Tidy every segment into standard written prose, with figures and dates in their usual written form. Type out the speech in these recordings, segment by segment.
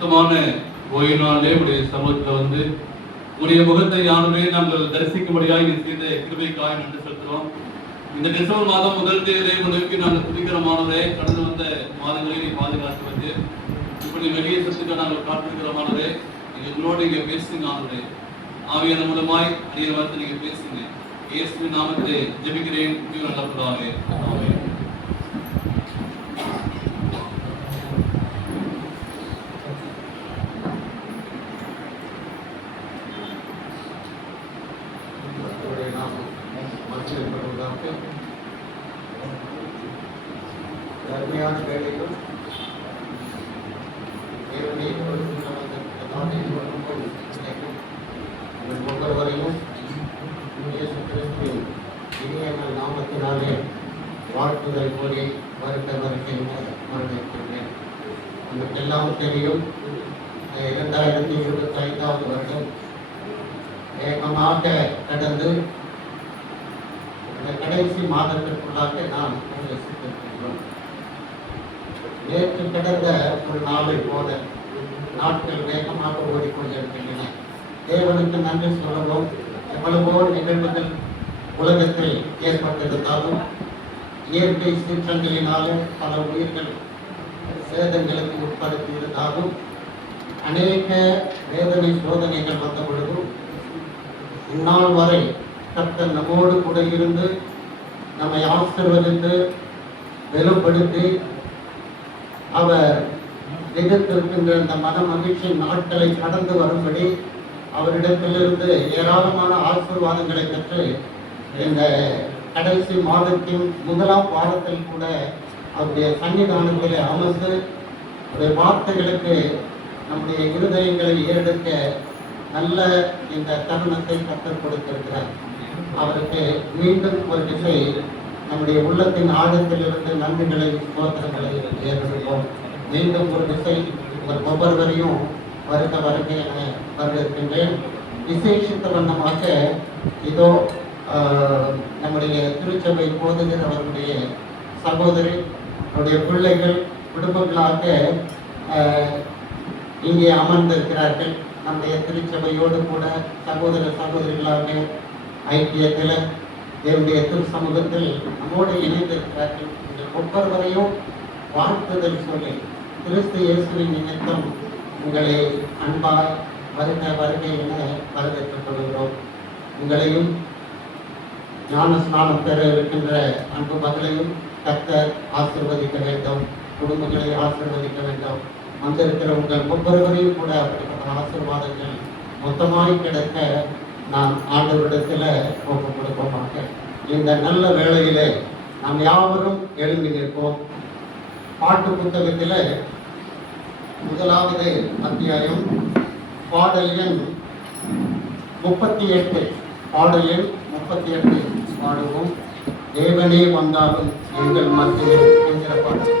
சுத்தமான ஓய்வு நாளிலே உடைய சமூகத்தில் வந்து உடைய முகத்தை யாருமே நாங்கள் தரிசிக்கும்படியாக இங்கே செய்த கிருபைக்காக நன்றி செலுத்துகிறோம். இந்த டிசம்பர் மாதம் முதல் தேதியை முன்னோக்கி நாங்கள் துதிக்கிறோமானதே, கடந்து வந்த மாதங்களை நீ பாதுகாத்து வந்து இப்படி வெளியே சத்துக்க நாங்கள் காத்திருக்கிறோமானதே, நீங்கள் உங்களோடு இங்கே பேசுங்க ஆனதே, ஆவியான மூலமாய் அடிய வார்த்தை நீங்க பேசுங்க. இயேசுவின் நாமத்திலே ஜெபிக்கிறேன் நல்ல பிதாவே, ஆமென். அருமையான வேலைகள் ஒவ்வொருவரையும் இனிய நாமத்தினாலே வாழ்த்துதல் கூறி வருகின்றேன். நமக்கு எல்லாம் தெரியும், 2025 வருடம் வேகமாக கடந்து இந்த கடைசி மாதத்திற்குள்ளாக நாம் பிரவேசித்திருக்கின்றோம். நேற்று கடந்த ஒரு நாளை போல நாட்கள் வேகமாக ஓடிக்கொண்டிருக்கின்றன. தேவனுக்கு நன்றி சொல்லவும். எவ்வளவோ நிகழ்வுகள் உலகத்தில் ஏற்பட்டிருந்தாலும் இயற்கை சீற்றங்களினாலும் பல உயிர்கள் சேதங்களுக்கு உட்படுத்தி இருந்தாலும் அநேக வேதனை சோதனைகள் வந்த பொழுதும் இந்நாள் வரை கர்த்தர் நம்மோடு கூட இருந்து நம்மை ஆசீர்வதித்து வெளிப்படுத்தி அவர் எதிர்த்திருக்கின்ற இந்த மன மகிழ்ச்சி நாட்களை கடந்து வரும்படி அவரிடத்திலிருந்து ஏராளமான ஆசீர்வாதங்களை பெற்று இந்த கடைசி மாதத்தின் முதலாம் வாரத்தில் கூட அவருடைய சன்னிதானங்களை அமர்ந்து அவருடைய வார்த்தைகளுக்கு நம்முடைய இருதயங்களை ஏறெடுக்க நல்ல இந்த தருணத்தை கற்றுக் கொடுத்திருக்கிறார். அவருக்கு மீண்டும் ஒரு திசை நம்முடைய உள்ளத்தின் ஆழத்திலிருந்து நன்றிகளை ஸ்தோத்திரங்களை ஏற்படுவோம். மீண்டும் ஒரு திசை ஒவ்வொருவரையும் வருக என வரவேற்கின்றேன். விசேஷித்த வண்ணமாக இதோ நம்முடைய திருச்சபை போதுகிற அவருடைய சகோதரி, அவருடைய பிள்ளைகள் குடும்பங்களாக இங்கே அமர்ந்திருக்கிறார்கள். நம்முடைய திருச்சபையோடு கூட சகோதர சகோதரிகளாக ஐக்கியத்தில் என்னுடைய திரு சமூகத்தில் நம்மோடு இணைந்திருக்கிறார்கள். ஒவ்வொருவரையும் வாழ்த்துதல் சொல்லி கிறிஸ்து இயேசுவின் நிமித்தம் உங்களை அன்பாய் வருகை என வரவேற்றுக் கொள்கிறோம். உங்களையும் ஞான ஸ்நானம் பெற இருக்கின்ற அன்பு மகளையும் கர்த்தர் ஆசீர்வதிக்க வேண்டும். குடும்பங்களை ஆசீர்வதிக்க வேண்டும். வந்திருக்கிற உங்கள் ஒவ்வொருவரையும் கூட அப்படிப்பட்ட ஆசீர்வாதங்கள் மொத்தமாய் கிடைக்க நாம் ஆண்டவரிடத்தில் ஒப்புக் கொடுப்போமாக. இந்த நல்ல வேளையிலே நாம் யாவரும் எழும்பி நிற்போம். பாட்டு புத்தகத்தில் முதலாவது அத்தியாயம் பாடல் எண் 38 பாடுவோம். தேவனே வந்தாலும் எங்கள் மத்தியில் என்கிற பாடல்.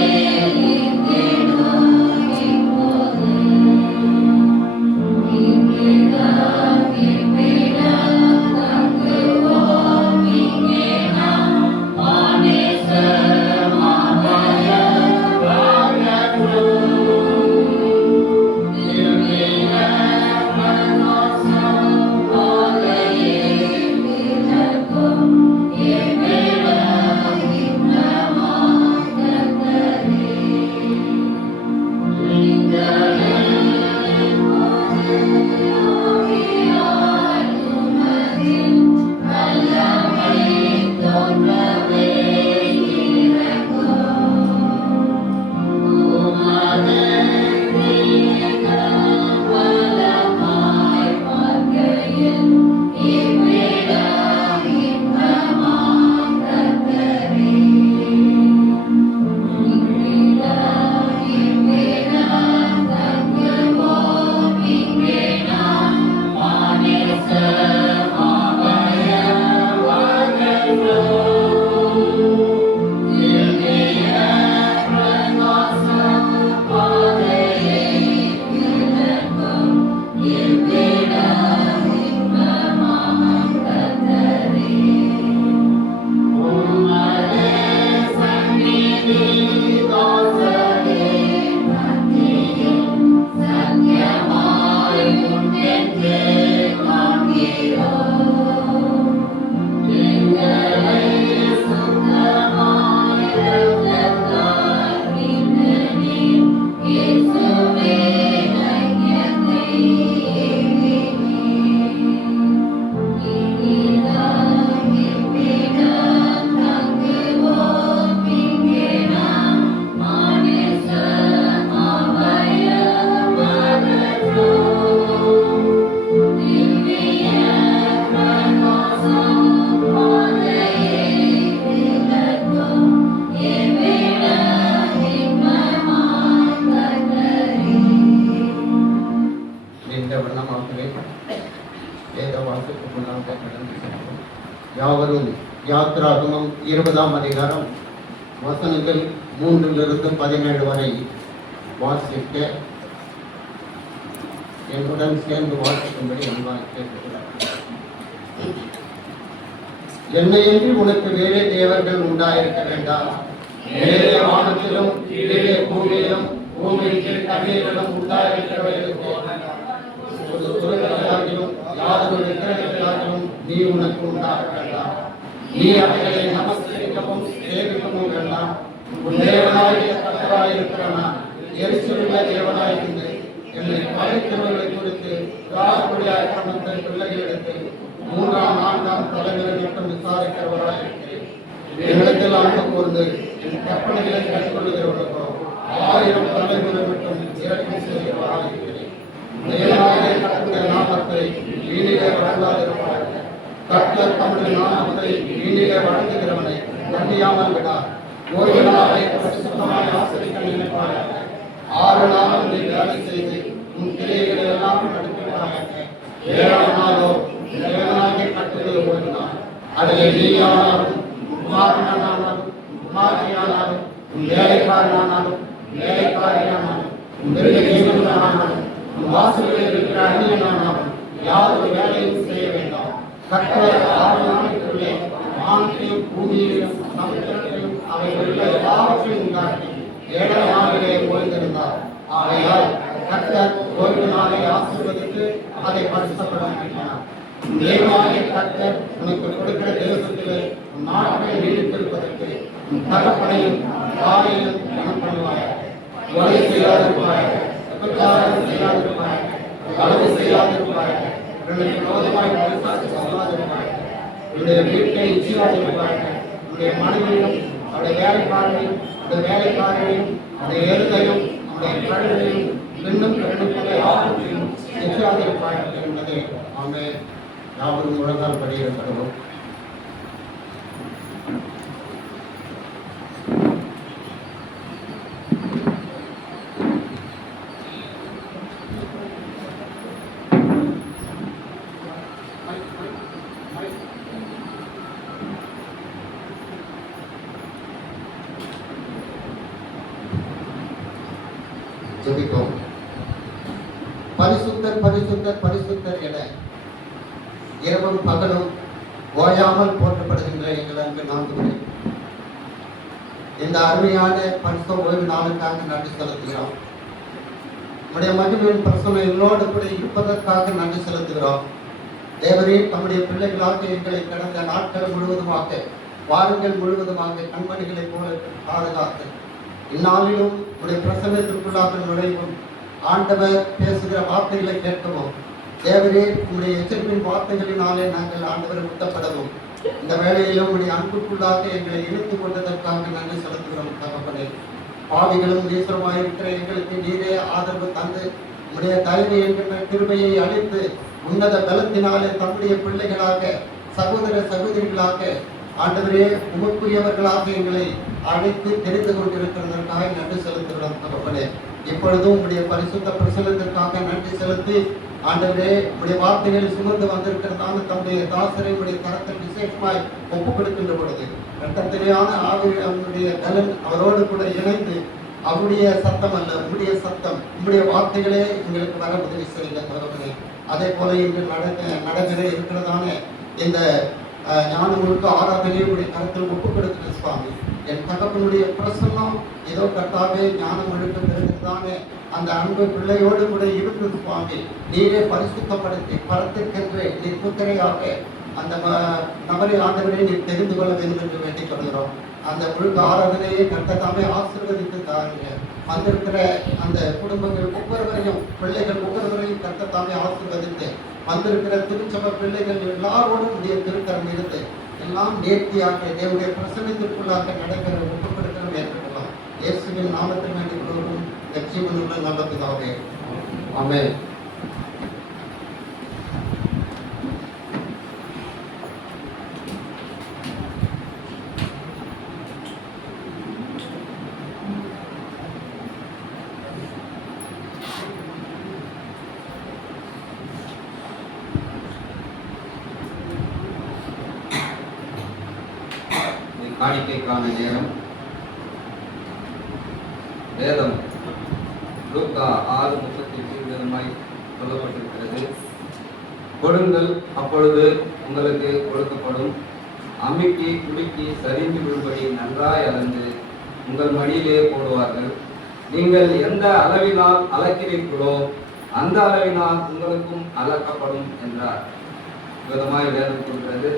Yeah. யாத்ராகமம் 20ஆம் அதிகாரம் வசனங்கள் 3 - 17 வரை வாசிக்க என்னுடன் சேர்ந்து வாசிக்கும்படி அன்பாக கேட்கிறார். என்னையன்றி உனக்கு வேறே தேவர்கள் உண்டாயிருக்க வேண்டாம். மேலே வானத்திலும் கீழே பூமியிலும் பூமிக்கு தண்ணீரிலும் உண்டாயிருக்க வேண்டும். ஒரு சுரங்களாகிலும் யாதொரு விக்கிரகங்களாகிலும் நீ உனக்கு உண்டாக வேண்டாம். நீ அவைகளை நமஸ்கரிக்கவும் சேவிக்கவும் வேண்டாம். உன் தேவனாகிய கர்த்தராயிருக்கிற நான் எரிச்சலுள்ள தேவனாயிருந்து என்னை படைத்தவர்களை குறித்து யாருடைய சமத்த பிள்ளைகளிடத்தில் 3ஆம் 4ஆம் தலைமுறை மட்டும் விசாரிக்கிறவராயிருக்கிறேன். என்னிடத்தில் அன்பு கூர்ந்து என் கற்பனைகளை கற்றுக்கொள்கிறவர்களுக்கோ 1000 தலைமுறை மட்டும் இறக்கம் செய்கிறவராயிருக்கிறேன். தேவனாகிய கர்த்தருடைய நாமத்தை வீணிலே வழங்காதிருப்பார்கள். கர்த்தர் தம்முடைய நாமத்தை வீணிலே வழங்குகிறவனை கண்டியாமல் விடார். ஓய்வு நாளை பரிசுத்தமாய் ஆசரிக்க நினைப்பார்கள். 6 நாளும் நீ வேலை செய்து உன் கிரியைகளை எல்லாம் நடத்துகிறாயாக. 7ஆம் நாளோ தேவனாகிய கர்த்தருடைய ஓய்வு நாள். அதில் நீயானாலும் குமாரனானாலும் குமாரியானாலும் உன் வேலைக்காரனானாலும் வேலைக்காரியானாலும் உன் ஜீவனானாலும் உன் வாசல்களில் இருக்கிற அந்நியனானாலும் யாதொரு வேலையும் செய்ய வேண்டாம். கர்த்தர் 6 நாளைக்குள்ளே வானத்தையும் பூமியையும் சமுத்திரத்தையும் அவைகளுள்ள எல்லாவற்றையும் உண்டாக்கி 7ஆம் நாளிலே ஓய்ந்திருந்தார். ஆகையால் கர்த்தர் ஓய்வு நாளை ஆசீர்வதித்து அதை பரிசுத்தப்படுத்தினார். தேவனாகிய கர்த்தர் உனக்கு கொடுக்கிற தேசத்திலே உன் நாட்டை நீடித்திருப்பதற்கு உன் தகப்பனையும் தாயையும் கனம் பண்ணுவாயாக. கொலை செய்யாதிருப்பாயாக, விபச்சாரம் செய்யாதிருப்பாயாக, களவு செய்யாதிருப்பாயாக, உன்னுடைய விரோதமாய் பரிசாட்சி சொல்லாதிருப்பாயாக, உன்னுடைய வீட்டை இச்சியாதிருப்பாயாக, உன்னுடைய மனைவியும் அவருடைய வேலைக்காரனையும் அந்த வேலைக்காரனையும் அந்த எருதையும் அந்த கழுதையும் இன்னும் பெண்ணுக்குள்ளே ஆபத்தையும் இச்சியாதிருப்பாயாக என்பதை ஆமென். யாவரும் முழங்கால் படியிருக்கிறோம். ஜெபிப்போம். பரிசுத்தர் பரிசுத்தர் பரிசுத்தர் என இரவும் பகலும் ஓயாமல் போற்றப்படுகின்ற எங்கள் அன்பு நான்கு இந்த அருமையான பரிசு ஓய்வு நாளுக்காக நன்றி செலுத்துகிறோம். நம்முடைய மகிமையின் பிரசனை எங்களோடு கூட இருப்பதற்காக நன்றி செலுத்துகிறோம். தேவரே தம்முடைய பிள்ளைகளாக எங்களை கடந்த நாட்கள் முழுவதுமாக வாரங்கள் முழுவதுமாக கண்மணிகளைப் போல பாதுகாத்து இந்நாளிலும் உடைய பிரசன்னத்திற்குள்ளாக நுழைவும் ஆண்டவர் பேசுகிற வார்த்தைகளை கேட்கவும் தேவரே உடைய எச்சரிப்பின் வார்த்தைகளினாலே நாங்கள் ஆண்டவரை ஊட்டப்படவும் இந்த வேளையிலும் உடைய அன்புக்குள்ளாக எங்களை இழுத்துக் கொண்டதற்காக நன்றி செலுத்துகிறோம். தகப்பனே, பாவிகளும் ஈஸ்வரமாயிருக்கிற எங்களுக்கு நீரே ஆதரவு தந்து உடைய தயவு என்கின்ற கிருபையை அளித்து உன்னத பலத்தினாலே தம்முடைய பிள்ளைகளாக சகோதர சகோதரிகளாக ஆண்டவரே உமக்குரியவர்களாக எங்களை அழைத்து தெரிந்து கொண்டிருக்கிறதற்காக நன்றி செலுத்துகிறோம். தகப்பனே, இப்பொழுதும் உங்களுடைய பரிசுத்த பிரசனத்திற்காக நன்றி செலுத்தி ஆண்டவரே உடைய வார்த்தைகளை சுமந்து வந்திருக்கிறதான தம்முடைய தாசரை உடைய கரத்தில் விசேஷமாய் ஒப்புக் கொடுக்கின்ற பொழுது இரட்டத்திலேயான அவருடைய கலன் அவரோடு கூட இணைந்து அவருடைய சத்தம் அல்ல உங்களுடைய சத்தம் உங்களுடைய வார்த்தைகளே எங்களுக்கு வர உதவி செய்யுங்க தகப்பனே. அதே போல இன்று நடக்கிற இருக்கிறதான இந்த ஞானம் முழுக்க ஆராதனையை உடைய கருத்தில் ஒப்புக் கொடுக்கிற சுவாமி, என் தகப்பனுடைய பிரசன்னம் ஏதோ கர்த்தாவே ஞானம் முழுக்க பெறுகிறதானே அந்த அன்பு பிள்ளையோடு கூட இருந்து சுவாமி நீரே பரிசுத்தப்படுத்தி பரத்திற்கென்று நீர் முத்திரையாக அந்த நபரை ஆண்டவரை நீர் தெரிந்து கொள்ள வேண்டும் என்று வேண்டிக் கொள்கிறோம். அந்த முழுக்க ஆராதனையை கர்த்தாவே ஆசீர்வதித்து தாருங்க. வந்திருக்கிற அந்த குடும்பங்கள் ஒவ்வொருவரையும் பிள்ளைகள் ஒவ்வொருவரையும் கர்த்தாவே ஆசீர்வதித்து வந்திருக்கிற திருச்சபை பிள்ளைகள் எல்லாரோடும் உடைய திருக்கரம் இருந்து எல்லாம் நேர்த்தியாக தேவனுடைய பிரசன்னத்திற்குள்ளாக நடக்கிற ஒப்புக்கொடுக்கிற ஏற்படலாம். இயேசுவின் நாமத்தில் வேண்டிக் கொள்வோம். ஜீவனுள்ள நல்ல பிதாவே, ஆமென். காணிக்கைக்கான நேரம். வேதம் லூக்கா 6:38 விதமாய் சொல்லப்பட்டிருக்கிறது. கொடுங்கள், அப்பொழுது உங்களுக்கு கொடுக்கப்படும். அமுக்கி குலுக்கி சரிந்து விடும்படி நன்றாய் அளந்து உங்கள் மடியிலே போடுவார்கள். நீங்கள் எந்த அளவினால் அளக்கிறீர்களோ அந்த அளவினால் உங்களுக்கும் அளக்கப்படும் என்றார். விதமாய் வேதம் சொல்கிறது.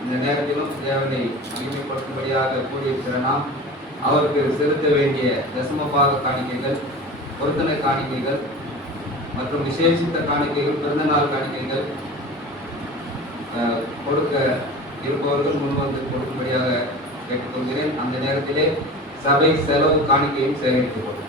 இந்த நேரத்திலும் தேவனை மகிமைப்படுத்தும்படியாக கூடியிருக்கிற நாம் அவருக்கு செலுத்த வேண்டிய தசமபாக காணிக்கைகள், பொருத்தனை காணிக்கைகள் மற்றும் விசேஷித்த காணிக்கைகள், பிறந்தநாள் காணிக்கைகள் கொடுக்க இருப்பவர்கள் முன்வந்து கொடுக்கும்படியாக கேட்டுக்கொள்கிறேன். அந்த நேரத்திலே சபை செலவு காணிக்கையும் சேகரித்துக் கொள்ளும்.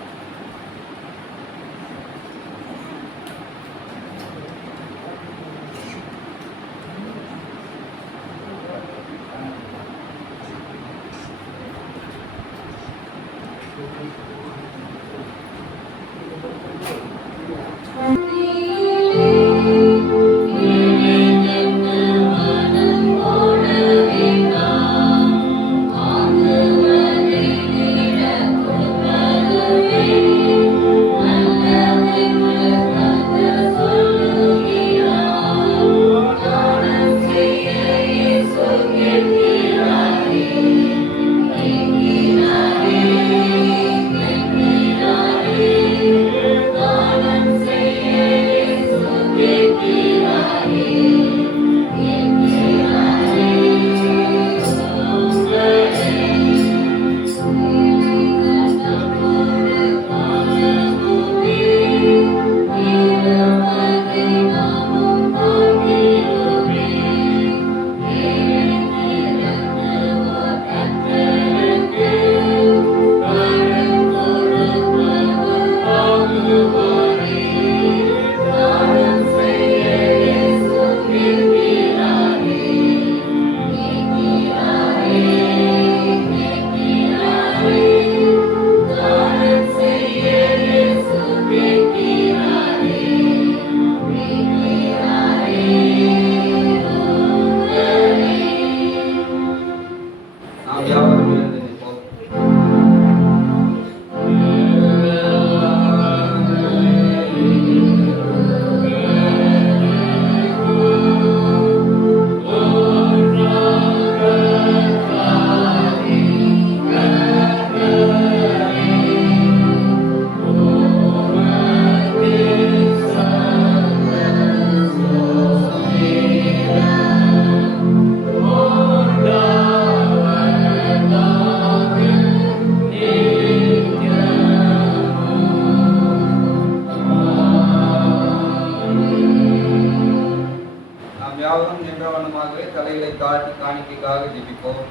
காணிக்கைக்காக ஜெபிப்போம்.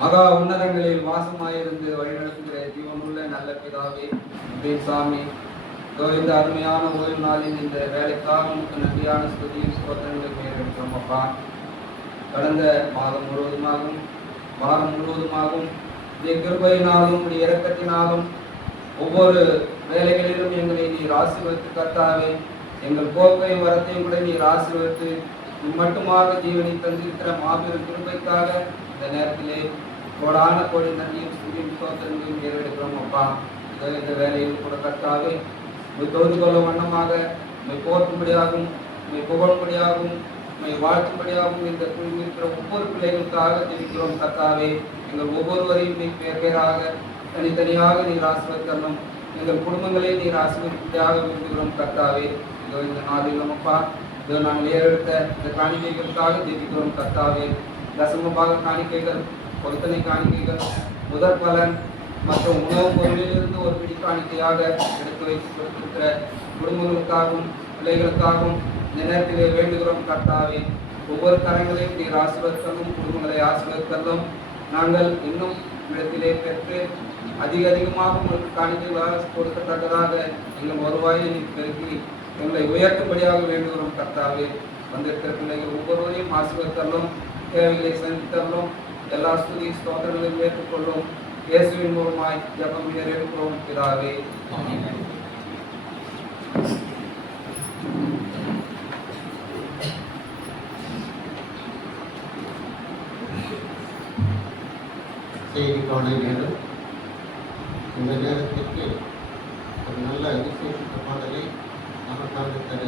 மகா உன்னதங்களில் வாசமாயிருந்து வழிநடத்துகிற ஜீவனுள்ள நல்ல பிதாவே, சாமி, இந்த அருமையான ஓய்வு நாளின் இந்த வேலைக்காக உங்களுக்கு நன்றியான ஸ்துதியும் ஸ்தோத்திரங்களை மேலெடுக்கிறோம் அப்பா. கடந்த மாதம் முழுவதுமாகவும் வாரம் முழுவதுமாகவும் கிருபையினாலும் இரக்கத்தினாலும் ஒவ்வொரு வேலைகளிலும் எங்களை நீர் ஆசீர்வதித்து கர்த்தாவே, எங்கள் போக்கையும் வரத்தையும் கூட நீர் ஆசீர்வதித்து மட்டுமாக ஜீவனை தந்திருக்கிற மாபெரும் கிருபைக்காக இந்த நேரத்திலே கோடான கோடி நன்றியும் ஸ்துதியும் ஸ்தோத்திரங்களையும் ஏறெடுக்கிறோம் அப்பா. இந்த வேலையில் கூட கர்த்தாவே தொழுது கொள்ள வண்ணமாக போற்றும்படியாகவும் புகழும்படியாகவும் வாழ்த்தும்படியாகவும் இந்த குழுமிருக்கிற ஒவ்வொரு பிள்ளைகளுக்காக ஜெபிக்கிறோம் கர்த்தாவே. எங்கள் ஒவ்வொருவரையும் நீ பேராக தனித்தனியாக நீர் ஆசீர்வதிக்கணும். எங்கள் குடும்பங்களே நீர் ஆசீர்வதிப்படியாக விரும்புகிறோம் கர்த்தாவே. இந்த நாளில் நம்மப்பா நாங்கள் ஏறெடுத்த இந்த காணிக்கைகளுக்காக ஜெபிக்கிறோம் கர்த்தாவே. தசமபாக காணிக்கைகள், பொருத்தனை காணிக்கைகள், முதற் பலன் மற்றும் உணவுப் பொருளிலிருந்து ஒரு பிடி காணிக்கையாக எடுத்து வைத்திருக்கிற குடும்பங்களுக்காகவும் பிள்ளைகளுக்காகவும் இந்த நேரத்திலே வேண்டுகிறோம் கர்த்தாவே. ஒவ்வொரு கரங்களையும் நீர் ஆசீர்வதிக்கணும், குடும்பங்களை ஆசீர்வதிக்கணும். நாங்கள் இன்னும் இடத்திலே பெற்று அதிகமாக உங்களுக்கு காணிக்கைகளாக கொடுக்கத்தக்கதாக எங்கள் வருவாயை நீர் பெருக்கி எங்களை உயர்த்தும்படியாக வேண்டுகிறோம் கர்த்தாவே. வந்திருக்கிற பிள்ளைகள் ஒவ்வொருவரையும் ஆசீர்வதித்தரலும், தேவைகளை சந்தித்தரலும், எல்லா ஸ்துதி ஸ்தோத்திரங்களையும் ஏற்றுக்கொள்ளும். இயேசுவின் மூலமாய் ஜெபம் ஏறெடுக்கிறோம் பிதாவே. ஆமென். செய்திக்கான நேரம். இந்த நேரத்திற்கு ஒரு நல்ல விசேஷ பாடலை நமக்காக தர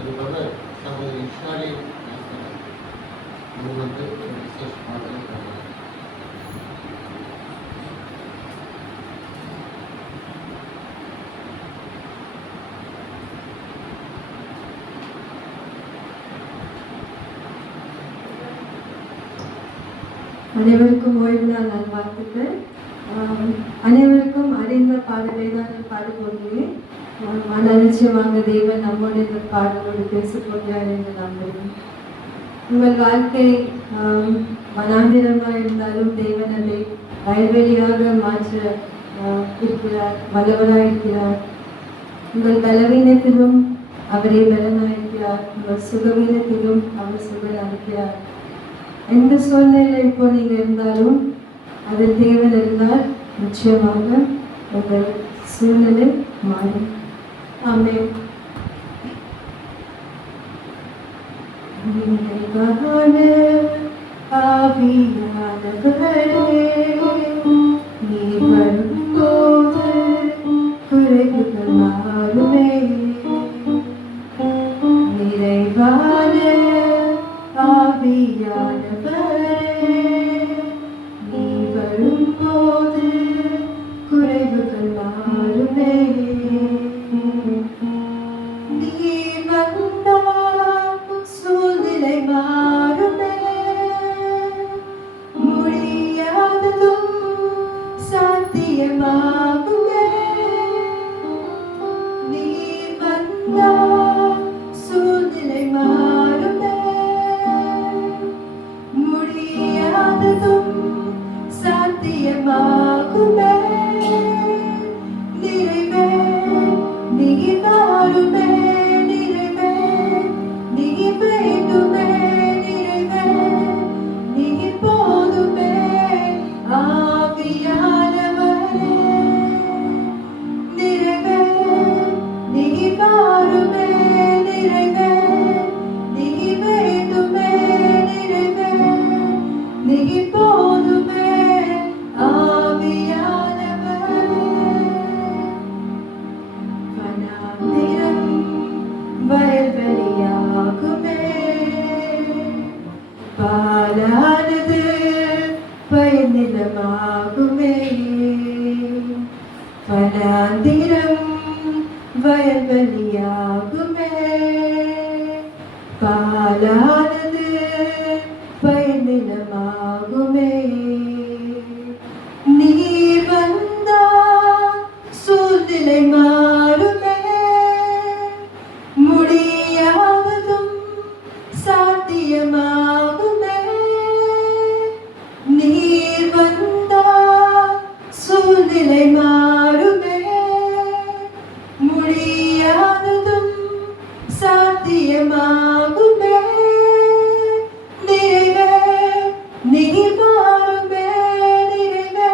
இருப்பவர் சகோதரி ஷாலி வந்து ஒரு விசேஷ பாடலை தருவார். அனைவருக்கும் ஓய்வு நாள் நல்வாழ்த்துக்கள். அனைவருக்கும் அறிந்த பாடலை தான் பாட போகிறேன். ஆனால் நிச்சயமாக தேவன் நம்மோடு இந்த பாடலோடு பேசிக்கொண்டார் என்று நம்புகிறேன். உங்கள் வாழ்க்கை வனாந்திரமாக இருந்தாலும் தேவன் அதை வயல்வெளியாக மாற்ற இருக்கிறார், வல்லவராக இருக்கிறார். உங்கள் பலவீனத்திலும் அவரே பலனாயிருக்கிறார், உங்கள் சுகவீனத்திலும் அவர் சுகராயிருக்கிறார். எந்த சூழ்நிலை இப்போ நீங்கள் இருந்தாலும் அது தேவன் இருந்தால் நிச்சயமாக உங்கள் சூழ்நிலை மாறும். ஆமென். ஆவியானவரே நீர் வரும்போது குறைவுகள் மாறுமே. நிறைவான ஆவியானவரே நீ வரும்போது குறைவுகள் மாறுமே. நீ வந்தால் சூழ்நிலை மாறுமே. முடியாததும் சாத்தியமாகுமே. நீ வந்தால் சூழ்நிலை மாறுமே. முடியாததும் சாத்தியமாகுமே. நிறைவே நீ வாருமே. நிறைவே நீ வேண்டுமே. நிறைவே நீ போதுமே. ஆவியானவரே நிறைவே நீ வாருமே. நிறைவே நீ வேண்டுமே. நிறைவே நீ போதுமே. ஆவியானவரே வனாந்திரம் வயல்வெளியாகுமே. பாலானது பயனிலமாகுமே. வனாந்திரம் வயல்வெளியாகுமே. பாலானது பயனிலமாகுமே. நீர் வந்தால் சூழ்நிலை மாறுமே. முடியாததும் சாத்தியமாகுமே. நீர் வந்தால் சூழ்நிலை மாறுமே. முடியாததும் சாத்தியமாகுமே. நிறைவே நீ வாருமே. நிறைவே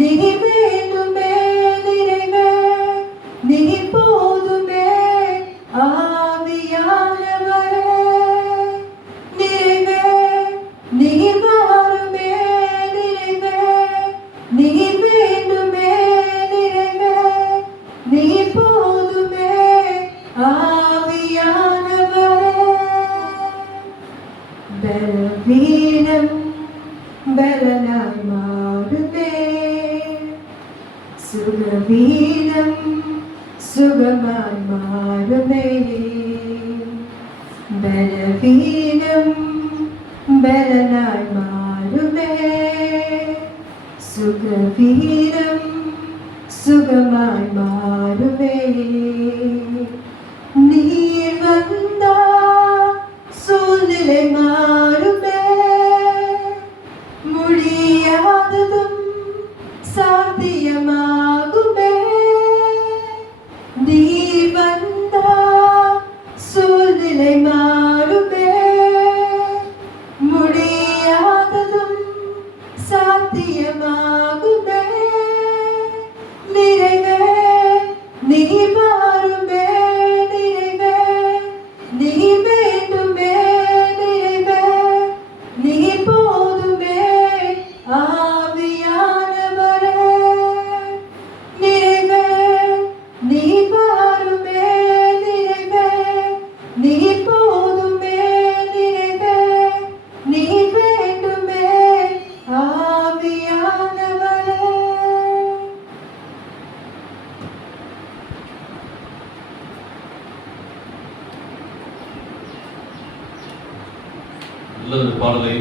நீ வேண்டுமே. நிறைவே நீ போதுமே. ஆவியானவரே நிறைவே நீ வாருமே. நிறைவே நீ வேண்டுமே. நிறைவே நீ போதுமே. ஆவியானவரே பலவீனம் பலனாய் மாறுமே. சுகவீனம் சுகமாய் மாறுமே. பலவீனம் பலனாய் மாறுமே. சுகவீனம் சுகமாய் மாறுமே. நீர் வந்தால் சூழ்நிலை மாறுமே. முடியாததும் சாத்தியமாகுமே. நீர் வந்தால் சூழ்நிலை மாறுமே. முடியாததும் சாத்தியமாகுமே. நிறைவே நீ வாருமே. நிறைவே நீ வேண்டுமே. நிறைவே நீ போதுமே.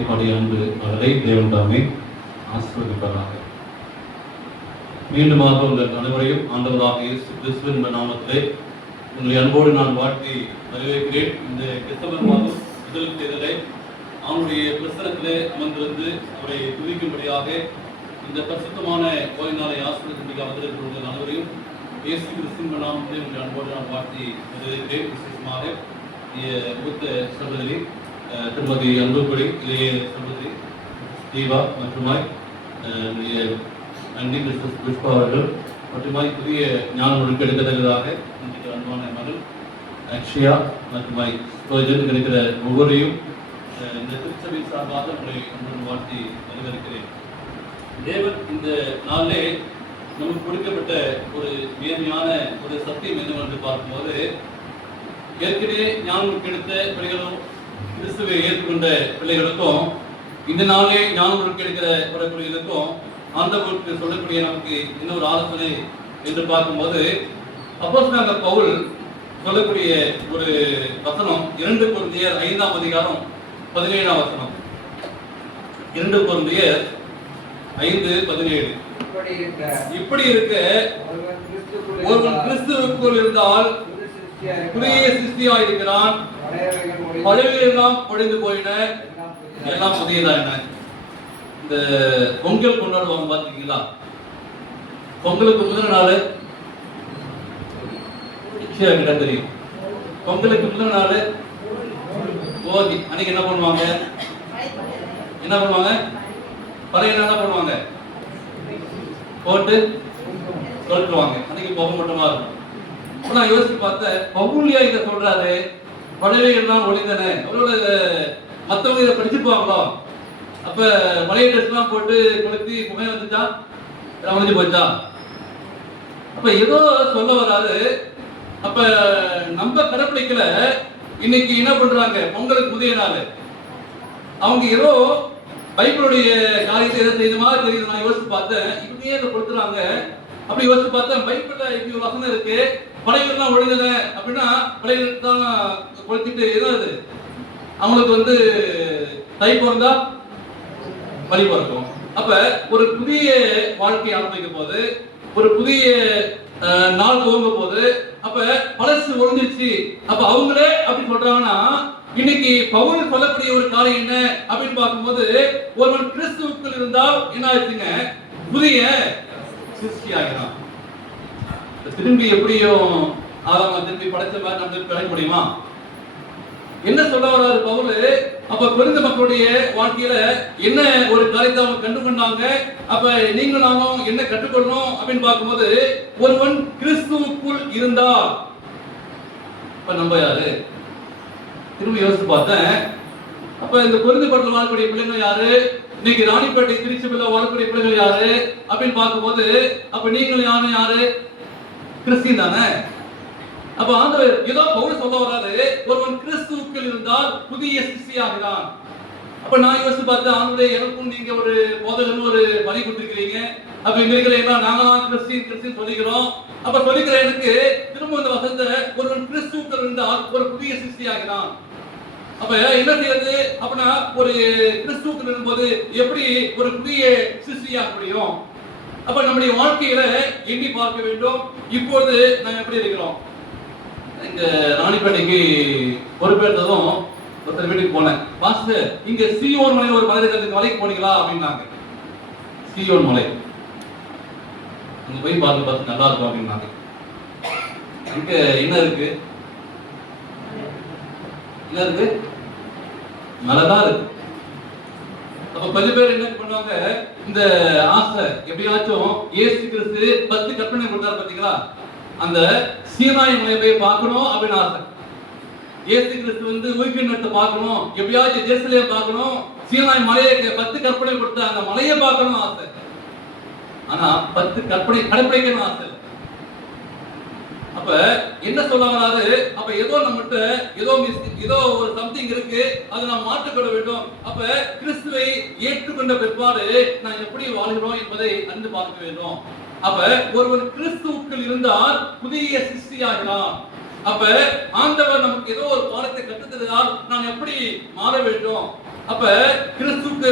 பாடிய அன்பு அவரை தேவன் தாமே ஆசீர்வதிப்பாராக. மீண்டுமாக உங்கள் அனைவரையும் ஆண்டவராக இயேசு கிறிஸ்துவின் நாமத்திலே உங்களை அன்போடு நான் வாழ்த்தி வரவேற்கிறேன். இந்த கிறிஸ்தவர் மாதம் முதல் தேர்தலை அவனுடைய பிரசனத்திலே அமர்ந்திருந்து அவரை துதிக்கும்படியாக இந்த பரிசுத்தமான கோயில் நாளை ஆசீர்வதிக்க வந்திருக்கிற அனைவரையும் இயேசு கிறிஸ்துவின் நாமத்திலே உங்கள் அன்போடு நான் வாழ்த்தி வரவேற்கிறேன். விசேஷமாக மூத்த சகோதரி திருமதி அன்புக்குடி, இளைய சகோதரி தீபா மற்றுமாய் அன்னி கிறிஸ்துஸ் புஷ்பா அவர்கள் மற்றுமாய் புதிய ஞான ஒழுங்கு எடுக்கத்தக்கதாக இன்றைக்கு அன்பான மகள் அக்ஷயா மற்றுமாய் ஸ்ரோஜன் இருக்கிற ஒவ்வொருவரையும் இந்த திருச்சபை சார்பாக உங்களை அன்புடன் வாழ்த்தி வரவேற்கிறேன். தேவன் இந்த நாளிலே நமக்கு கொடுக்கப்பட்ட ஒரு மேன்மையான ஒரு சத்தியம் என்னவென்று பார்க்கும்போது, ஏற்கனவே ஞானம் கிடைத்த பிள்ளைகளும் கிறிஸ்துவை ஏற்றுக்கொண்ட பிள்ளைகளுக்கும் இந்த நாளே ஞானம் கிடைக்கிற பிள்ளைகளுக்கும் ஆண்டவருக்கு சொல்லக்கூடிய நமக்கு இன்னொரு ஆலோசனை என்று பார்க்கும்போது, அப்போஸ்தலனாகிய பவுல் சொல்லக்கூடிய ஒரு வசனம் 2 கொரிந்தியர் 5ஆம் அதிகாரம் 17ஆம் வசனம். 2 கொரிந்தியர் 5:17. இப்படி இருக்க ஒருவன் கிறிஸ்துவுக்குள் இருந்தால் புதிய சிருஷ்டியாய் இருக்கிறான், பழையவையெல்லாம் ஒழிந்து போயின, எல்லாம் புதியதாயின. இந்த பொங்கல் கொண்டாடுவாங்க பாத்தீங்களா? பொங்கலுக்கு முதல் நாள் கிட்ட தெரியும். பொங்கலுக்கு முதல் நாள் போகி. அன்னைக்கு என்ன பண்ணுவாங்க? பழைய என்ன பண்ணுவாங்க? போட்டு சொல்லிடுவாங்க. அன்னைக்கு போக மட்டுமா இருக்கும். நான் யோசிச்சு பார்த்தேன், பவுலியா இதை சொல்றாரு, பழைய எல்லாம் ஒழிந்தன. அவரோட மற்றவங்க இதை படிச்சுப்பாங்களோ? அப்ப பழைய ட்ரெஸ் எல்லாம் போட்டு கொளுத்தி புகை வந்துச்சா, ஒழிஞ்சு போச்சா? அப்ப ஏதோ சொல்ல வராது. அப்ப நம்ம கடைப்பிடிக்கல. இன்னைக்கு என்ன பண்றாங்க? பொங்கலுக்கு முதல் நாள் அவங்க ஏதோ பைபிளுடைய காரியத்தை எதை செய்த மாதிரி தெரியுது. நான் யோசிச்சு பார்த்தேன், இப்படியே இதை கொடுத்துறாங்க. அப்படி யோசிச்சு பார்த்தேன், பைபிள்ல இப்படி ஒரு வசனம் இருக்கு, பழையெல்லாம் ஒழிந்தன அப்படின்னா பழைய தான் கொளுத்திட்டு ஏதாவது அவங்களுக்கு தை பிறந்தா வழி பிறக்கும். அப்ப ஒரு புதிய வாழ்க்கை ஆரம்பிக்கும் போது, ஒரு புதிய நாள் துவங்க போது, அப்ப பழசு ஒழிஞ்சிருச்சு. அப்ப அவங்களே அப்படி சொல்றாங்கன்னா, இன்னைக்கு பவுல் சொல்லக்கூடிய ஒரு காரியம் என்ன அப்படின்னு பார்க்கும்போது, ஒருவன் கிறிஸ்துவுக்குள் இருந்தால் என்ன ஆச்சுங்க? புதிய சிருஷ்டியாகிறான். திரும்பி எப்படியும் ஆதாம் திரும்பி படைச்ச மாதிரி நம்மளுக்கு கிடைக்க முடியுமா? என்ன சொல்ல வர்றாரு பவுல்? அப்ப கொரிந்த மக்களுடைய வாழ்க்கையில என்ன ஒரு காரியத்தை அவங்க கண்டுகொண்டாங்க. அப்ப நீங்க நானும் என்ன கற்றுக்கொள்ளணும் அப்படின்னு பார்க்கும்போது, ஒருவன் கிறிஸ்துவுக்குள் இருந்தால், இப்ப நம்ம யாரு? திரும்பி யோசிச்சு பார்த்தேன். அப்ப இந்த கொரிந்த பட்டத்தில் வாழக்கூடிய பிள்ளைங்க யாரு? இன்னைக்கு ராணிப்பேட்டை திருச்சியில் வாழக்கூடிய பிள்ளைகள் யாரு அப்படின்னு பார்க்கும்போது, அப்ப நீங்களும் யாரு? கிறிஸ்டின் தானே. அப்ப ஆண்டவர் ஏதோ பவுல் சொல்ல வராரு, ஒருவன் கிறிஸ்துவுக்குள் இருந்தால் புதிய சிருஷ்டியாகிறான். அப்ப நான் யோசிச்சு பார்த்தேன், ஆண்டவரே எனக்கும் நீங்க ஒரு போதகர்னு ஒரு பணி கொடுத்துருக்கீங்க. அப்ப இங்க இருக்கிற நாங்களாம் கிறிஸ்டின் சொல்லிக்கிறோம். அப்ப சொல்லிக்கிற எனக்கு திரும்ப இந்த வசந்த ஒருவன் கிறிஸ்துவுக்குள் இருந்தால் ஒரு புதிய சிருஷ்டியாகிறான். அப்ப என்ன செய்யறது அப்படின்னா, ஒரு கிறிஸ்துவுக்குள் இருக்கும்போது எப்படி ஒரு புதிய சிருஷ்டியாக முடியும்? அப்ப நம்முடைய வாழ்க்கையில எண்ணி பார்க்க வேண்டும். இப்போது நான் எப்படி இருக்கிறோம்? இங்க ராணிப்பேட்டைக்கு பொறுப்பேற்றதும் ஒருத்தர் வீட்டுக்கு போனேன். பாஸ்டர், இங்க சீயோன் மலை ஒரு மலைக்கு போனீங்களா அப்படின்னாங்க. சீயோன் மலை அங்க போய் பார்த்து நல்லா இருக்கும் அப்படின்னாங்க. அங்க என்ன இருக்கு? மலைதான் இருக்கு. அப்ப கொஞ்சம் பேர் என்ன பண்ணுவாங்க, இந்த ஆசை எப்படியாச்சும் இயேசு கிறிஸ்து 10 கற்பனை கொடுத்தாரு பாத்தீங்களா, அந்த சீனாய் மலையை போய் பார்க்கணும் அப்படின்னு ஆசை. இயேசு கிறிஸ்து உயிர்ப்பினத்தை பார்க்கணும், எப்படியாச்சும் ஜெருசலேம் பார்க்கணும், சீனாய் மலையை 10 கற்பனை கொடுத்த அந்த மலையை பார்க்கணும் ஆசை. ஆனா 10 கற்பனை கடைப்பிடிக்கணும் ஆசை. அப்ப என்ன சொல்ல வராது? அப்ப ஏதோ நம்மகிட்ட ஏதோ ஒரு சம்திங் இருக்கு, அதை நாம் மாற்றிக்கொள்ள வேண்டும். அப்ப கிறிஸ்துவை ஏற்றுக்கொண்ட பிற்பாடு நான் எப்படி வாழ்கிறோம் என்பதை அறிந்து பார்க்க வேண்டும். அப்ப ஒருவன் கிறிஸ்துவுக்குள் இருந்தால் புதிய சிருஷ்டியாகிறான். அப்ப ஆண்டவர் நமக்கு ஏதோ ஒரு பாடத்தை கற்றுத்தருகிறார், நான் எப்படி மாற வேண்டும். அப்ப கிறிஸ்துக்கு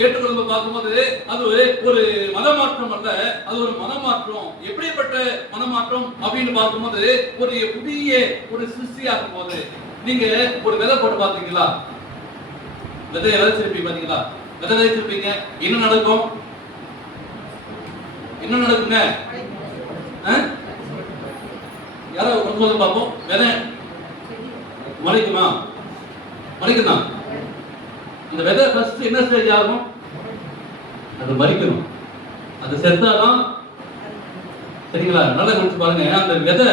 ஏற்றுக்கொள்ள பார்க்கும்போது அது ஒரு மனமாற்றம் அல்ல, அது ஒரு மனமாற்றம். எப்படிப்பட்ட மனமாற்றம் அப்படின்னு பார்க்கும்போது ஒரு புதிய ஒரு சிருஷ்டியாகும் போது, நீங்க ஒரு விதை போட்டு பாத்தீங்களா? விதை விதைச்சிருப்பீங்க பாத்தீங்களா? விதை விதைச்சிருப்பீங்க, என்ன நடக்கும்? என்ன நடக்குங்க? யாரோ சொல்ல பார்ப்போம். விதை மறைக்குமா? மறைக்குமா? அந்த விதை ஃபர்ஸ்ட் என்ன ஸ்டேஜ் ஆகும்? அது மறிக்கணும். அது செத்தாதான், சரிங்களா? நல்லா கவனிச்சு பாருங்க. அந்த விதை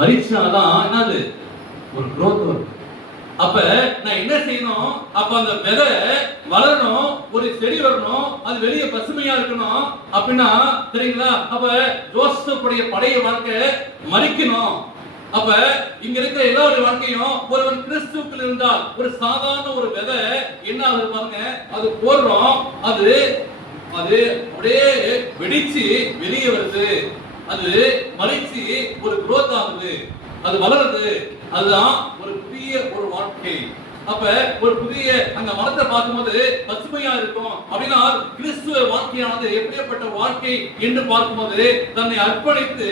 மறிச்சாதான் என்னது? ஒரு growth வரும். அப்ப நான் என்ன செய்யணும்? அப்ப அந்த விதை வளரணும், ஒரு செடி வரணும், அது வெளியே பசுமையா இருக்கணும் அப்படின்னா, சரிங்களா? அப்ப ஜோசப்புடைய பழைய வாழ்க்கை மறிக்கணும். அப்ப இங்க இருக்கிற எல்லாருடைய வாழ்க்கையும் ஒருவன் கிறிஸ்துவுக்குள் இருந்தால் ஒரு சாதாரண ஒரு விதை என்ன ஆகுது பாருங்க, அது போடுறோம், அது அது அப்படியே வெடிச்சு வெளியே வருது, அது மறிச்சு ஒரு growth ஆகுது, அது வளருது. அதுதான் ஒரு புதிய ஒரு வாழ்க்கை. அப்ப ஒரு புதிய அந்த மரத்தை பார்க்கும்போது பசுமையா இருக்கும் அப்படின்னா கிறிஸ்துவ வாழ்க்கையானது எப்படிப்பட்ட வாழ்க்கை என்று பார்க்கும்போது தன்னை அர்ப்பணித்து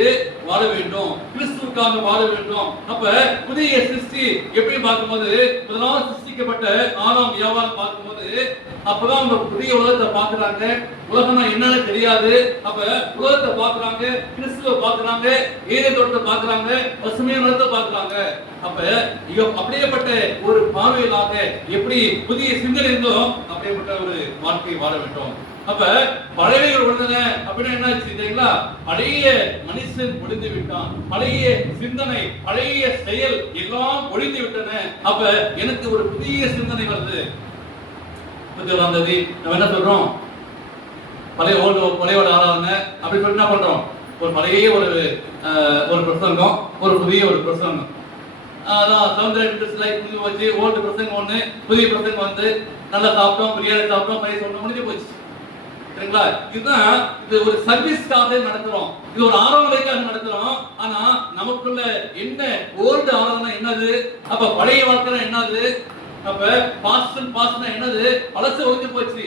வாழ வேண்டும், கிறிஸ்துவுக்காக வாழ வேண்டும். அப்ப புதிய சிருஷ்டி எப்படி பார்க்கும்போது முதலாவது சிருஷ்டிக்கப்பட்ட ஆதாம் ஏவாள் பார்க்கும்போது அப்பதான் அவங்க புதிய உலகத்தை பாக்குறாங்க. உலகம்னா என்னன்னு தெரியாது. அப்ப உலகத்தை பாக்குறாங்க, கிறிஸ்துவ பாக்குறாங்க, ஏதேன் தோட்டத்தை பாக்குறாங்க, பசுமையான நிலத்தை பாக்குறாங்க. அப்ப அப்படியேப்பட்ட ஒரு பார்வையிலாக எப்படி புதிய சிந்தனை இருந்தோ அப்படியேப்பட்ட ஒரு வாழ்க்கை வாழ வேண்டும். அப்ப பழையவைகள் ஒழுங்குங்க அப்படின்னா என்ன ஆச்சு தெரியுங்களா? பழைய மனுஷன் ஒழிந்து விட்டான், பழைய சிந்தனை, பழைய செயல் எல்லாம் ஒழிந்து விட்டன. அப்ப எனக்கு ஒரு புதிய சிந்தனை வருது. தேதி நம்ம என்ன சொல்றோம்? பழையோட ஆராதனை அப்படி சொல்லி என்ன பண்றோம்? ஒரு பழைய ஒரு பிரசங்கம், ஒரு புதிய ஒரு பிரசங்கம். அதான் வச்சு ஓல்டு பிரசங்கம் ஒண்ணு, புதிய பிரசங்கம் வந்து நல்லா சாப்பிட்டோம், பிரியாணி சாப்பிட்டோம், பழைய சொன்ன முடிஞ்சு போச்சு. சரிங்களா? இதுதான் இது ஒரு சர்வீஸ்க்காக நடத்துறோம், இது ஒரு ஆராதனைக்காக நடத்துறோம். ஆனா நமக்குள்ள என்ன ஓல்டு ஆராதனை என்னது? அப்ப பழைய வாழ்க்கை என்னது? அப்ப பாஸ்ட் என்னது? பழசு ஒழிஞ்சு போச்சு.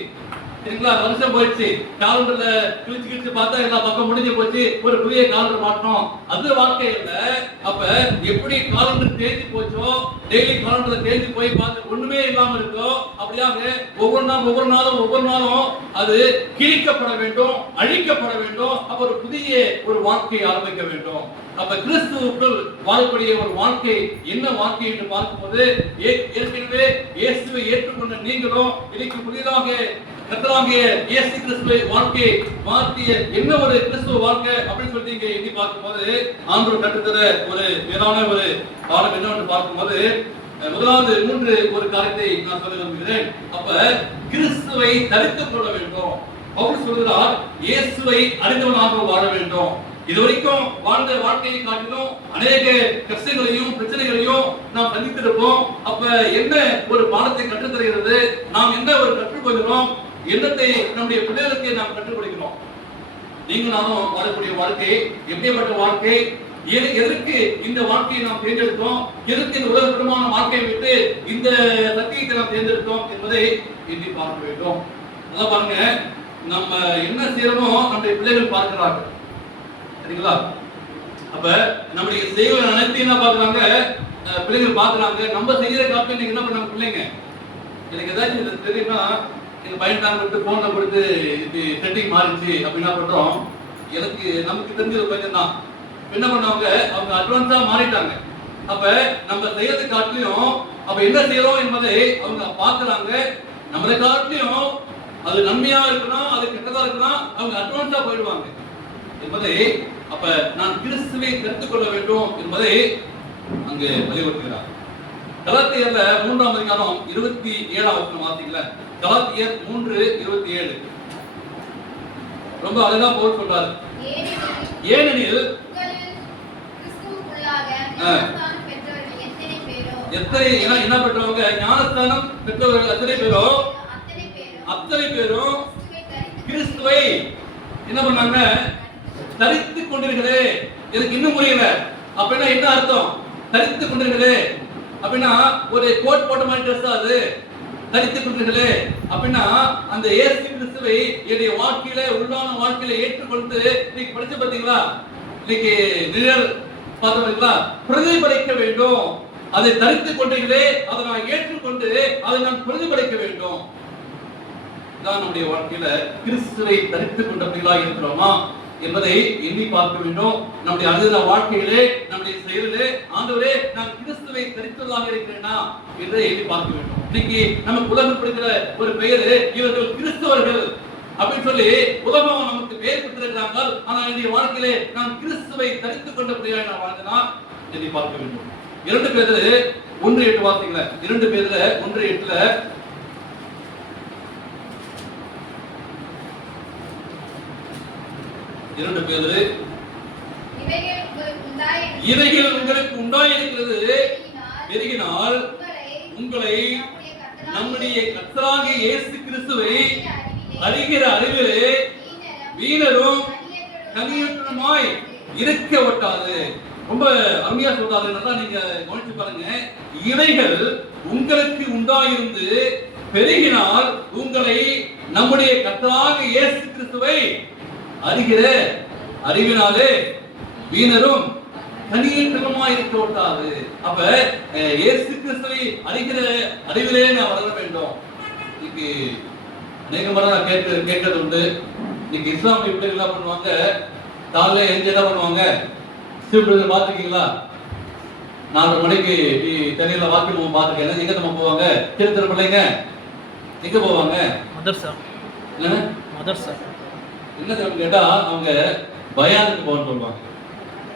சரிங்களா? வருஷம் போயிடுச்சு, காலண்டர்ல கிழிச்சு பார்த்தா எல்லா பக்கம் முடிஞ்சு போச்சு, ஒரு புதிய காலண்டர் மாட்டணும். அது வாழ்க்கை இல்ல. அப்ப எப்படி காலண்டர் தேஞ்சு போச்சோ, டெய்லி காலண்டர்ல தேஞ்சு போய் பார்த்து ஒண்ணுமே இல்லாம இருக்கோ, அப்படியாக ஒவ்வொரு நாளும் அது கிழிக்கப்பட வேண்டும், அழிக்கப்பட வேண்டும். அப்ப ஒரு புதிய ஒரு வாழ்க்கையை ஆரம்பிக்க வேண்டும். அப்ப கிறிஸ்துவுக்குள் வாழக்கூடிய ஒரு வாழ்க்கை என்ன வாழ்க்கை என்று பார்க்கும்போது ஏற்கனவே இயேசுவை ஏற்றுக்கொண்ட நீங்களும் இன்னைக்கு புதிதாக கர்த்தராகிய இயேசு கிறிஸ்துவை வாழ்க்கை மாற்றிய என்ன ஒரு கிறிஸ்துவ வாழ்க்கை அப்படின்னு சொல்லி நீங்க எண்ணி பார்க்கும்போது ஆண்டவர் கற்றுத்தர ஒரு மேலான ஒரு பாடம் என்னவென்று பார்க்கும்போது முதலாவது 3 ஒரு காரியத்தை நான் சொல்ல விரும்புகிறேன். அப்ப கிறிஸ்துவை தரித்துக் கொள்ள வேண்டும். பவுல் சொல்கிறார், இயேசுவை அறிந்தவனாக வாழ வேண்டும். இதுவரைக்கும் வாழ்ந்த வாழ்க்கையை காட்டிலும் அநேக கஷ்டங்களையும் பிரச்சனைகளையும் நாம் சந்தித்திருப்போம். அப்ப என்ன ஒரு பாடத்தை கற்றுத்தருகிறது? நாம் என்ன ஒரு கற்றுக்கொள்கிறோம்? என்னத்தை நம்முடைய பிள்ளைகளுக்கு நாம் கற்றுக் கொடுக்கிறோம்? நீங்க நானும் வாழக்கூடிய வாழ்க்கை எப்படிப்பட்ட வாழ்க்கை? எதற்கு இந்த வாழ்க்கையை நாம் தேர்ந்தெடுத்தோம்? எதற்கு இந்த உலகமான வாழ்க்கையை விட்டு இந்த சத்தியத்தை நாம் தேர்ந்தெடுத்தோம் என்பதை எண்ணி பார்க்க வேண்டும். அதான் பாருங்க, நம்ம என்ன செய்யறோமோ நம்முடைய பிள்ளைகள் பார்க்கிறாங்க. சரிங்களா? அப்ப நம்முடைய செய்வன அனைத்தையும் என்ன பாக்குறாங்க? பிள்ளைகள் பாக்குறாங்க. நம்ம செய்யற காப்பி நீங்க என்ன பண்ணாங்க? பிள்ளைங்க எனக்கு ஏதாச்சும் தெரியுமா, எங்க பையன் தான் கொடுத்து போன்ல கொடுத்து இது செட்டிங் மாறிச்சு அப்படின்னா பண்றோம். எனக்கு நமக்கு தெரிஞ்சது கொஞ்சம் தான். என்ன பண்ணவங்க, அவங்க அட்வான்ஸா மாறிட்டாங்க. அப்ப நம்ம செய்யறது காட்டிலையும் அப்ப என்ன செய்யறோம் என்பதை அவங்க பாக்குறாங்க. நம்மளை காட்டிலையும் அது நன்மையா இருக்கணும், அது கெட்டதா இருக்கணும், அவங்க அட்வான்ஸா போயிடுவாங்க என்பதை, அப்ப நான் கிறிஸ்துவை கற்றுக்கொள்ள வேண்டும் என்பதை அங்கு வலியுறுத்துகிறார். கலாத்தியர்ல 3ஆம் அதிகாரம் 27ஆம் வசனம் வாசிங்களா? கலாத்தியர் 3:27 ரொம்ப அழகா போல் சொல்றாரு. ஏனெனில் எத்தனை என்ன பெற்றவங்க? ஞானஸ்தானம் பெற்றவர்கள் அத்தனை பேரும் கிறிஸ்துவை என்ன பண்ணாங்க? தரித்துக் கொண்டிருக்கிறே. இதுக்கு இன்னும் புரியல. அப்படின்னா என்ன அர்த்தம்? தரித்துக் கொண்டிருக்கிறே அப்படின்னா ஒரு கோட் போட்ட மாதிரி ட்ரெஸ் அது. தரித்துக் கொண்டீர்களே அப்படின்னா அந்த இயேசு கிறிஸ்துவை என்னுடைய வாழ்க்கையில உள்ளான வாழ்க்கையில ஏற்றுக்கொண்டு இன்னைக்கு படிச்சு பார்த்தீங்களா? இன்னைக்கு நிழல் பார்த்தீங்களா? பிரதிபலிக்க வேண்டும். அதை தரித்துக் கொண்டீர்களே, அதை நான் ஏற்றுக்கொண்டு அதை நான் பிரதிபலிக்க வேண்டும். தான் நம்முடைய வாழ்க்கையில கிறிஸ்துவை தரித்துக் கொண்டவர்களா இருக்கிறோமா என்பதை எண்ணி பார்க்க வேண்டும். நம்முடைய அனுதின வாழ்க்கையிலே, நம்முடைய செயலிலே, ஆண்டவரே நான் கிறிஸ்துவை தரித்துள்ளதாக இருக்கிறேனா என்று எண்ணி பார்க்க வேண்டும். இன்னைக்கு நமக்கு உலகம் கொடுக்கிற ஒரு பெயர், இவர்கள் கிறிஸ்தவர்கள் அப்படின்னு சொல்லி உலகம் நமக்கு பெயர் கொடுத்திருக்கிறாங்க. ஆனால் என்னுடைய வாழ்க்கையிலே நான் கிறிஸ்துவை தரித்துக் கொண்டபடியாக நான் வாழ்ந்தனா எண்ணி பார்க்க வேண்டும். 2 பேதுரு 1:8 வாசிங்களேன். 2 பேதுரு 1:8 2 பேதுரு இவைகள் உங்களுக்கு உண்டாயிருக்கிறது பெருகினால் உங்களை நம்முடைய கர்த்தராகிய இயேசு கிறிஸ்துவை அறிகிற அறிவிலே வீணரும் கனியற்றமாய் இருக்க ஒட்டாது. ரொம்ப அருமையா சொல்றாரு. நல்லா நீங்க கவனிச்சு பாருங்க. இவைகள் உங்களுக்கு உண்டாயிருந்து பெருகினால் உங்களை நம்முடைய கர்த்தராகிய இயேசு கிறிஸ்துவை அறிகிற அறிவினாலே வீணரும் கனியற்றமாய் இருக்க ஒட்டாது. அப்ப இயேசு கிறிஸ்துவை அறிகிற அறிவிலே நான் வளர வேண்டும். இன்னைக்கு அநேக முறை நான் கேட்கறது உண்டு. இன்னைக்கு இஸ்லாமிய பிள்ளைகள் என்ன பண்ணுவாங்க? காலையில எழுந்து என்ன பண்ணுவாங்க? சிறுபிள்ளைகள் பார்த்துருக்கீங்களா? 4 மணிக்கு தண்ணியில வாக்கிங் பார்த்துருக்கேன். எங்க நம்ம போவாங்க? திருத்தர பிள்ளைங்க எங்க போவாங்க? மதர்சா. என்ன கேட்டா அவங்க பயானுக்கு போகணும்னு சொல்லுவாங்க.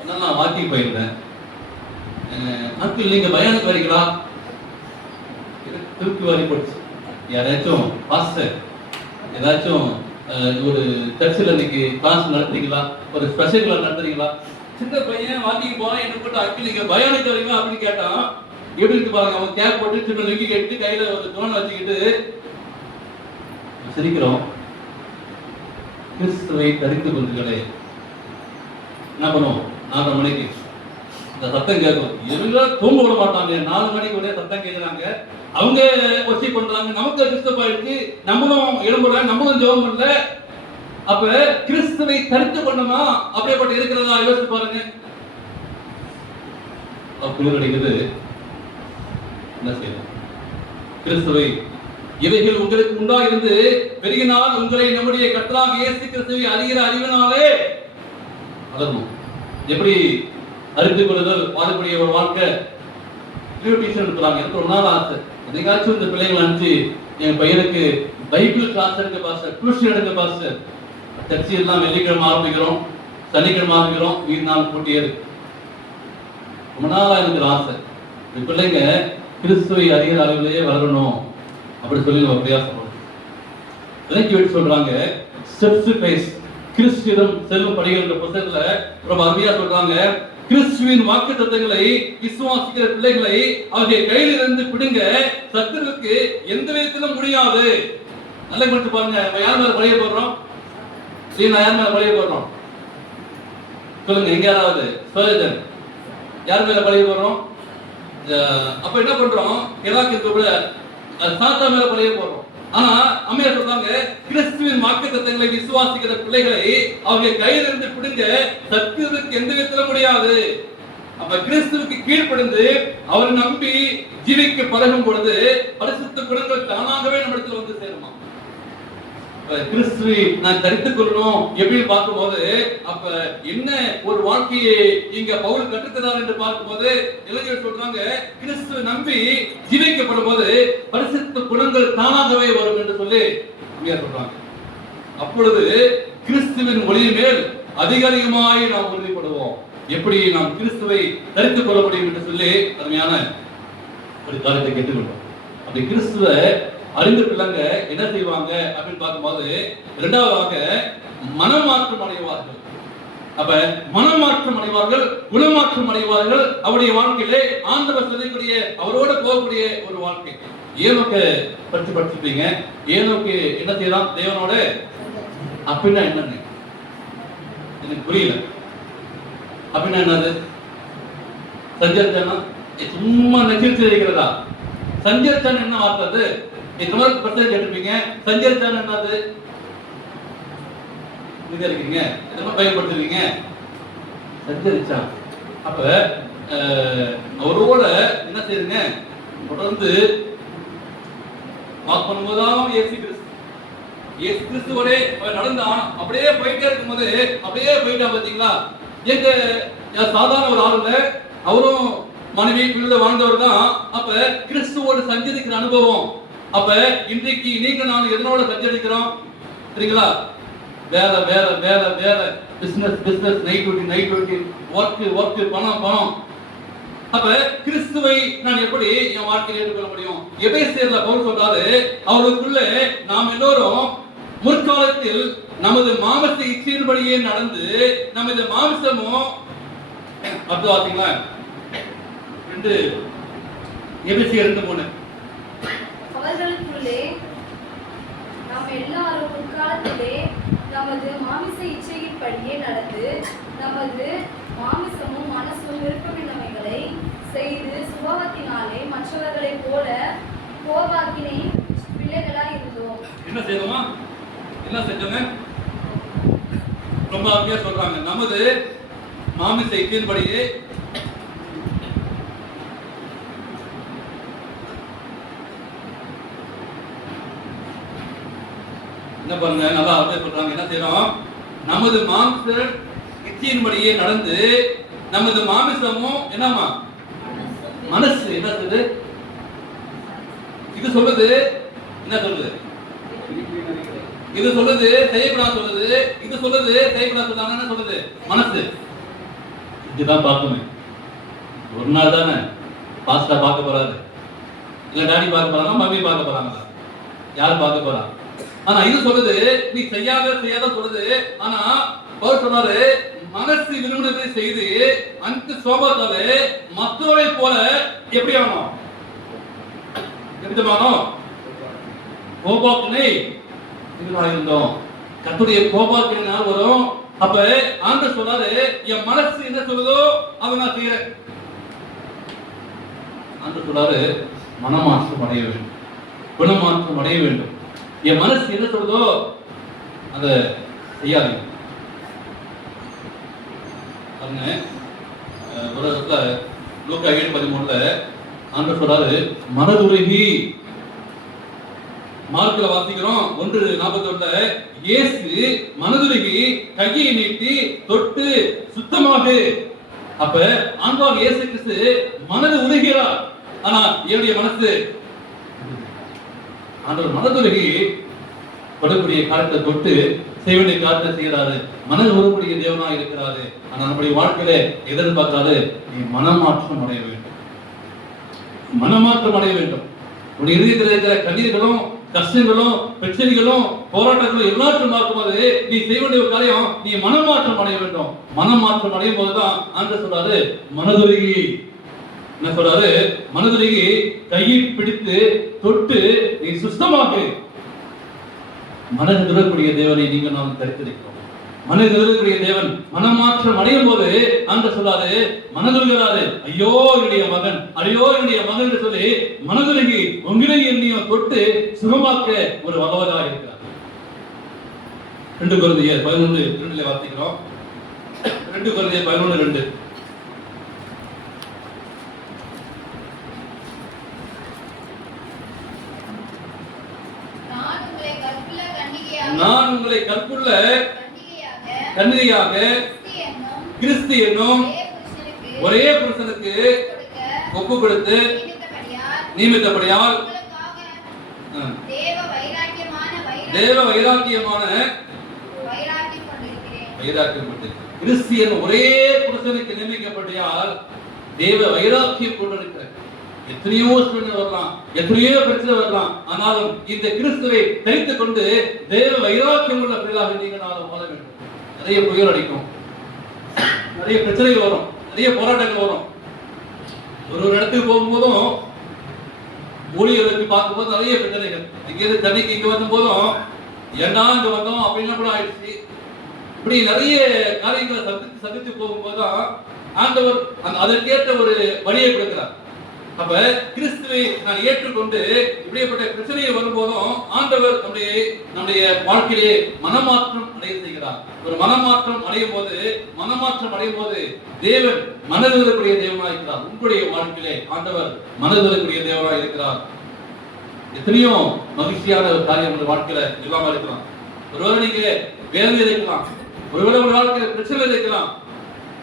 நான் வாக்கிங் போயிருந்தேன். அங்கிள் நீங்க பயானுக்கு வரீங்களா? தூக்கி வாரி போடுச்சு. யாராச்சும் பாஸ்டர் ஏதாச்சும் ஒரு சர்ச்சில் இன்னைக்கு கிளாஸ் நடத்துறீங்களா? ஒரு ஸ்பெஷல் கிளாஸ் நடத்துறீங்களா? சின்ன பையன் வாக்கிங் போறான். என்ன போட்டு அங்கிள் நீங்க பயானுக்கு வரீங்களா அப்படின்னு கேட்டான். எப்படி இருக்கு பாருங்க. அவன் கேப் போட்டு சின்ன லுங்கி கட்டி கையில ஒரு தோணை வச்சுக்கிட்டு சிரிக்கிறோம். கிறிஸ்துவை தரித்துக் கொள்ளுங்களே. என்ன பண்ணுவோம்? 4 மணிக்கு இந்த சத்தம் கேட்கும். எல்லாம் தூங்க விட மாட்டாங்க. 4 மணிக்கு ஒரே சத்தம் கேட்கிறாங்க. அவங்க ஒர்ஷிப் பண்றாங்க. நமக்கு டிஸ்டர்ப் ஆயிடுச்சு. நம்மளும் எழும்பல, நம்மளும் ஜெபம் பண்ணல. அப்ப கிறிஸ்துவை தரித்துக் கொள்ளணுமா? அப்படியேப்பட்ட இருக்கிறதா யோசிச்சு பாருங்க. குளிர் அடிக்குது. என்ன செய்யணும்? கிறிஸ்துவை இவைகள் உங்களுக்கு உண்டாயிருந்து பெருகினால் உங்களை நம்முடைய கர்த்தராகிய இயேசு கிறிஸ்துவை அறிகிற அறிவினாலே வளரணும். எப்படி அறிந்து கொள்ளுதல் வாழக்கூடிய ஒரு வாழ்க்கை டியூட்டிஷன் எடுக்கிறாங்க. எனக்கு ஒரு நாள் ஆசை. என்னைக்காச்சும் இந்த பிள்ளைங்களை அனுப்பிச்சு என் பையனுக்கு பைபிள் கிளாஸ் எடுக்க பாஸ்டர், டியூஷன் எடுக்க பாஸ்டர். சர்ச்சி எல்லாம் வெள்ளிக்கிழமை ஆரம்பிக்கிறோம், சனிக்கிழமை ஆரம்பிக்கிறோம், 2 நாள் போட்டியே இருக்கு. ரொம்ப நாளா எனக்கு ஆசை. இந்த பிள்ளைங்க கிறிஸ்துவை அறிகிற அளவிலேயே வளரணும் அப்படி சொல்லி நம்ம பிரயாசப்படுறோம். விளக்கி விட்டு சொல்றாங்க. ஸ்டெப்ஸ் ஃபேஸ் கிறிஸ்துவிடம் செல்லும் படிகள் என்ற புத்தகத்துல ரொம்ப அருமையா சொல்றாங்க. கிறிஸ்துவின் வாக்குத்தத்தங்களை விசுவாசிக்கிற பிள்ளைகளை அவருடைய கையிலிருந்து பிடுங்க சத்துருவுக்கு எந்த விதத்திலும் முடியாது. நல்லா படிச்சு பாருங்க. நம்ம யார் மேல பழிய போடுறோம்? நான் யார் மேல பழிய போடுறோம்? சொல்லுங்க. எங்க யாராவது ஸ்பர்ஜன் யார் மேல பழிய போடுறோம்? அப்ப என்ன பண்றோம்? கூட சாத்தா மேல பழிய போடுறோம். ஆனா அம்மையா சொல்றாங்க, கிறிஸ்துவின் வாக்குத்தத்தங்களை விசுவாசிக்கிற பிள்ளைகளை அவங்க கையிலிருந்து பிடுங்க சத்துருவுக்கு எந்த விதத்திலும் முடியாது. அப்ப கிறிஸ்துவுக்கு கீழ்ப்படிந்து அவரை நம்பி ஜீவிக்க பழகும் பொழுது பரிசுத்த குணங்கள் தானாகவே நம்ம இடத்துல வந்து சேருமா? கிறிஸ்துவை நான் தரித்துக் கொள்ளணும் எப்படி பார்க்கும்போது அப்ப என்ன ஒரு வாழ்க்கையை இங்க பவுல் கற்றுக்கிறார் என்று பார்க்கும்போது இளைஞர்கள் சொல்றாங்க, கிறிஸ்துவை நம்பி ஜீவிக்கப்படும் போது பரிசுத்த குணங்கள் தானாகவே வரும் என்று சொல்லி சொல்றாங்க. அப்பொழுது கிறிஸ்துவின் ஒளி மேல் அதிகாரிகமாய் நாம் உறுதிப்படுவோம். எப்படி நாம் கிறிஸ்துவை தரித்துக் கொள்ள முடியும் என்று சொல்லி அருமையான ஒரு காரியத்தை கேட்டுக்கொள்வோம். அப்படி கிறிஸ்துவ அறிந்த பிள்ளைங்க என்ன செய்வாங்க அப்படின்னு பார்க்கும்போது, இரண்டாவதாக மனமாற்றம் அடைவார்கள். அப்ப மனமாற்றம் அடைவார்கள், குணமாற்றம் அடைவார்கள். அவருடைய வாழ்க்கையிலே ஆண்டவர் சொல்லக்கூடிய அவரோட போகக்கூடிய ஒரு வாழ்க்கை. ஏனோக்கு படிச்சுப்பீங்க. ஏனோக்கு என்ன செய்யலாம் தேவனோட? அப்படின்னா என்னன்னு எனக்கு புரியல. அப்படின்னா என்னது? சஞ்சரிச்சானா சும்மா நெகிழ்ச்சி இருக்கிறதா? சஞ்சரிச்சான் என்ன வார்த்தை? எத்தனை பர்சன்ட் கேட்டிருப்பீங்க? சஞ்சரிச்சான்னு என்னது? இருக்கீங்க எத்தனை பயன்படுத்துவீங்க? சஞ்சரிச்சா. அப்ப அவரோட என்ன செய்யுங்க, தொடர்ந்து வாக் பண்ணும்போதுதான் இயேசு கிறிஸ்துவோட நடந்தான். அப்படியே போயிட்டே இருக்கும்போது அப்படியே போயிட்டா பாத்தீங்களா? எங்க சாதாரண ஒரு ஆளுங்க, அவரும் மனைவி பிள்ளை வாழ்ந்தவர் தான். அப்ப கிறிஸ்துவோட சஞ்சரிக்கிற அனுபவம். அப்ப இன்றைக்கு நீங்க நான் எதனோட சஞ்சரிக்கிறோம் சரிங்களா? வேலை வேலை வேலை வேலை, business business, night duty, work, பணம். அப்ப கிறிஸ்துவை நான் எப்படி என் வாழ்க்கையில் ஏற்றுக்கொள்ள முடியும்? எபேசியர்ல பவுல் சொல்றாரு, அவருக்குள்ள நாம் எல்லோரும் முற்காலத்தில் நமது மாமிச இச்சையின்படியே நடந்து நமது மாமிசமும் அப்படி பாத்தீங்களா? எபேசியர் 2:3 அவர்களுக்குள்ளே நாம் எல்லாரும் முற்காலத்திலே நமது மாமிச இச்சையின்படியே நடந்து நமது மாமிசமும் மனசும் விருப்பமின்மைகளை செய்து சுபாவத்தினாலே மற்றவர்களைப் போல கோபாக்கினை பிள்ளைகளாய் இருந்தோம். என்ன செய்தோமா? என்ன செஞ்சோங்க? ரொம்ப அருமையா சொல்றாங்க. நமது மாமிச இச்சையின்படியே என்ன பாருங்க, நல்லா அப்படியே சொல்றாங்க. என்ன செய்யறோம்? நமது மாமிச இச்சையின்படியே நடந்து நமது மாமிசமும் என்னமா மனசு என்ன சொல்லுது? இது சொல்லுது என்ன சொல்லுது? இது சொல்லுது செய்யப்படாது சொல்லுது. இது சொல்லுது செய்யப்படாது சொல்லுது. என்ன சொல்லுது? மனசு. இதுதான் பார்க்கணும். ஒரு நாள் தானே பாஸ்டா பார்க்க போறாரு, இல்ல டாடி பார்க்க போறாங்க, மம்மி பார்க்க போறாங்களா? யார் பார்க்க போறா? ஆனா இது சொல்லுது நீ செய்யாத சொல்லுது. ஆனா பவுல் சொல்றாரு, மனசு விரும்பினதை செய்து அந்த சோபத்தாலே மற்றவரை போல எப்படி ஆகணும்? எப்படிமானோம்? கோபாக்கினை இருந்தோம். கர்த்தருடைய கோபாக்கினால் வரும். அப்ப ஆண்டவர் சொல்றாரு, என் மனசு என்ன சொல்லுதோ அதை நான் செய்யறேன். ஆண்டவர் சொல்றாரு, மனமாற்றம் அடைய வேண்டும், குணமாற்றம் அடைய வேண்டும். என் மனசு என்ன சொல்றதோ அதை செய்யாதீங்க. ஒரு இடத்துல லூக்கா 7:13 ஆண்டவர் சொல்றாரு, மனதுருகி. மார்க்ல வாசிக்கிறோம் 1:41 இயேசு மனதுருகி கையை நீட்டி தொட்டு சுத்தமாக. அப்ப ஆண்டவர் இயேசு கிறிஸ்து மனது உருகிறார். ஆனா என்னுடைய மனசு ஆண்டவர் மனதுருகி படக்கூடிய காலத்தை தொட்டு செய்ய வேண்டிய காலத்தை செய்யறாரு. மனது உருக்கூடிய தேவனா இருக்கிறாரு. ஆனா நம்முடைய வாழ்க்கையில எதிர்பார்க்காது, நீ மனமாற்றம் அடைய வேண்டும், மனமாற்றம் அடைய வேண்டும். உன்னுடைய இதயத்தில் இருக்கிற கண்ணீர்களும் கஷ்டங்களும் பிரச்சனைகளும் போராட்டங்களும் எல்லாத்தையும் பார்க்கும்போது நீ செய்ய வேண்டிய ஒரு காரியம், நீ மனமாற்றம் அடைய வேண்டும். மனமாற்றம் அடையும் போதுதான் ஆண்டவர் சொல்றாரு, மனதுருகி. என்ன சொல்றாரு? மனதுருகி கையை பிடித்து தொட்டு நீ சுத்தமாக்கு. மனது துறக்கூடிய தேவனை நீங்க நாம் தரித்திருக்கிறோம். மனது துறக்கூடிய தேவன் மனமாற்றம் அடையும் போது ஆண்டவர் சொல்றாரு, மனதுருகிறாரு, ஐயோ என்னுடைய மகன், ஐயோ என்னுடைய மகன் என்று சொல்லி மனதுருகி உங்களை என்னையும் தொட்டு சுகமாக்க ஒரு வல்லவராக இருக்கிறார். 2 கொரிந்தியர் 11:2 வாசிக்கிறோம். 2 கொரிந்தியர் 11:2 நான் உங்களை கற்புள்ள கன்னிகையாக கிறிஸ்து என்னும் ஒரே புருஷனுக்கு ஒப்பு கொடுத்து நியமித்தபடியால் தேவ வைராக்கியமான கிறிஸ்தியன் ஒரே புருஷனுக்கு நியமிக்கப்படியால் தேவ வைராக்கியம் கொண்டிருக்கிறார். எத்தனையோ சூழ்நிலை வரலாம், எத்தனையோ பிரச்சனை வரலாம், ஆனாலும் இந்த கிறிஸ்துவை தரித்துக் கொண்டு தேவ வைராக்கியம் உள்ள பிள்ளைகளாக நீங்கள் நாளும் வாழ வேண்டும். நிறைய புயல் அடிக்கும், நிறைய பிரச்சனைகள் வரும், நிறைய போராட்டங்கள் வரும். ஒரு இடத்துக்கு போகும்போதும் ஊழியர்களுக்கு பார்க்கும்போது நிறைய பிரச்சனைகள். இங்கிருந்து தண்ணிக்கு இங்க வந்த போதும் ஏன்னா இங்க வந்தோம் அப்படின்னா கூட ஆயிடுச்சு. இப்படி நிறைய காரியங்களை சந்தித்து போகும்போதுதான் ஆண்டவர் அதற்கேற்ற ஒரு வழியை கொடுக்கிறார். அப்ப கிறிஸ்துவை நான் ஏற்றுக்கொண்டு இப்படிப்பட்ட பிரச்சனையை வரும்போதும் ஆண்டவர் நம்முடைய வாழ்க்கையிலே மனமாற்றம் அடைய செய்கிறார். ஒரு மனமாற்றம் அடையும் போது தேவன் மனதிலக்கூடிய தேவனாய் இருக்கிறார். உங்களுடைய வாழ்க்கையிலே ஆண்டவர் மனதிலக்கூடிய தேவனாய் இருக்கிறார். எத்தனையோ மகிழ்ச்சியான ஒரு காரியம் உங்க வாழ்க்கையில இல்லாம இருக்கலாம். ஒருவேளை நீங்க வேதனை இருக்கலாம், ஒருவேளை உங்க வாழ்க்கையில பிரச்சனை இருக்கலாம்,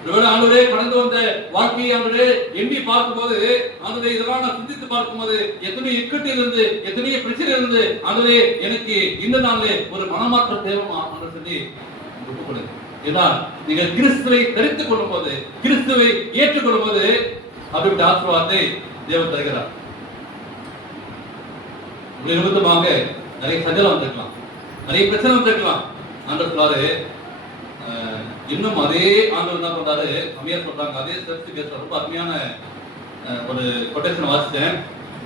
ஒருவேளை ஆண்டவரே கடந்து வந்த வாழ்க்கையை ஆண்டவரே எண்ணி பார்க்கும்போது ஆண்டவரே இதெல்லாம் நான் சிந்தித்து பார்க்கும்போது எத்தனை இக்கட்டில் இருந்து எத்தனையோ பிரச்சனை இருந்து ஆண்டவரே எனக்கு இந்த நாள்ல ஒரு மனமாற்ற தேவமா என்று சொல்லி ஒப்புக்கொடுங்க. ஏன்னா நீங்க கிறிஸ்துவை தரித்துக் கொள்ளும் போது, கிறிஸ்துவை ஏற்றுக்கொள்ளும் போது அப்படிப்பட்ட ஆசீர்வாதத்தை தேவன் தருகிறார். உங்களை நிமித்தமாக நிறைய சஞ்சலம் வந்திருக்கலாம், நிறைய பிரச்சனை வந்திருக்கலாம். ஆண்டவர் சொல்றாரு, இன்னும் அதே ஆண்டவர் என்ன பண்றாரு, அம்மையார் சொல்றாங்க, அதே ஸ்டெப்ஸ் பேசுற ரொம்ப அருமையான ஒரு கொட்டேஷன் வாசிச்சேன்.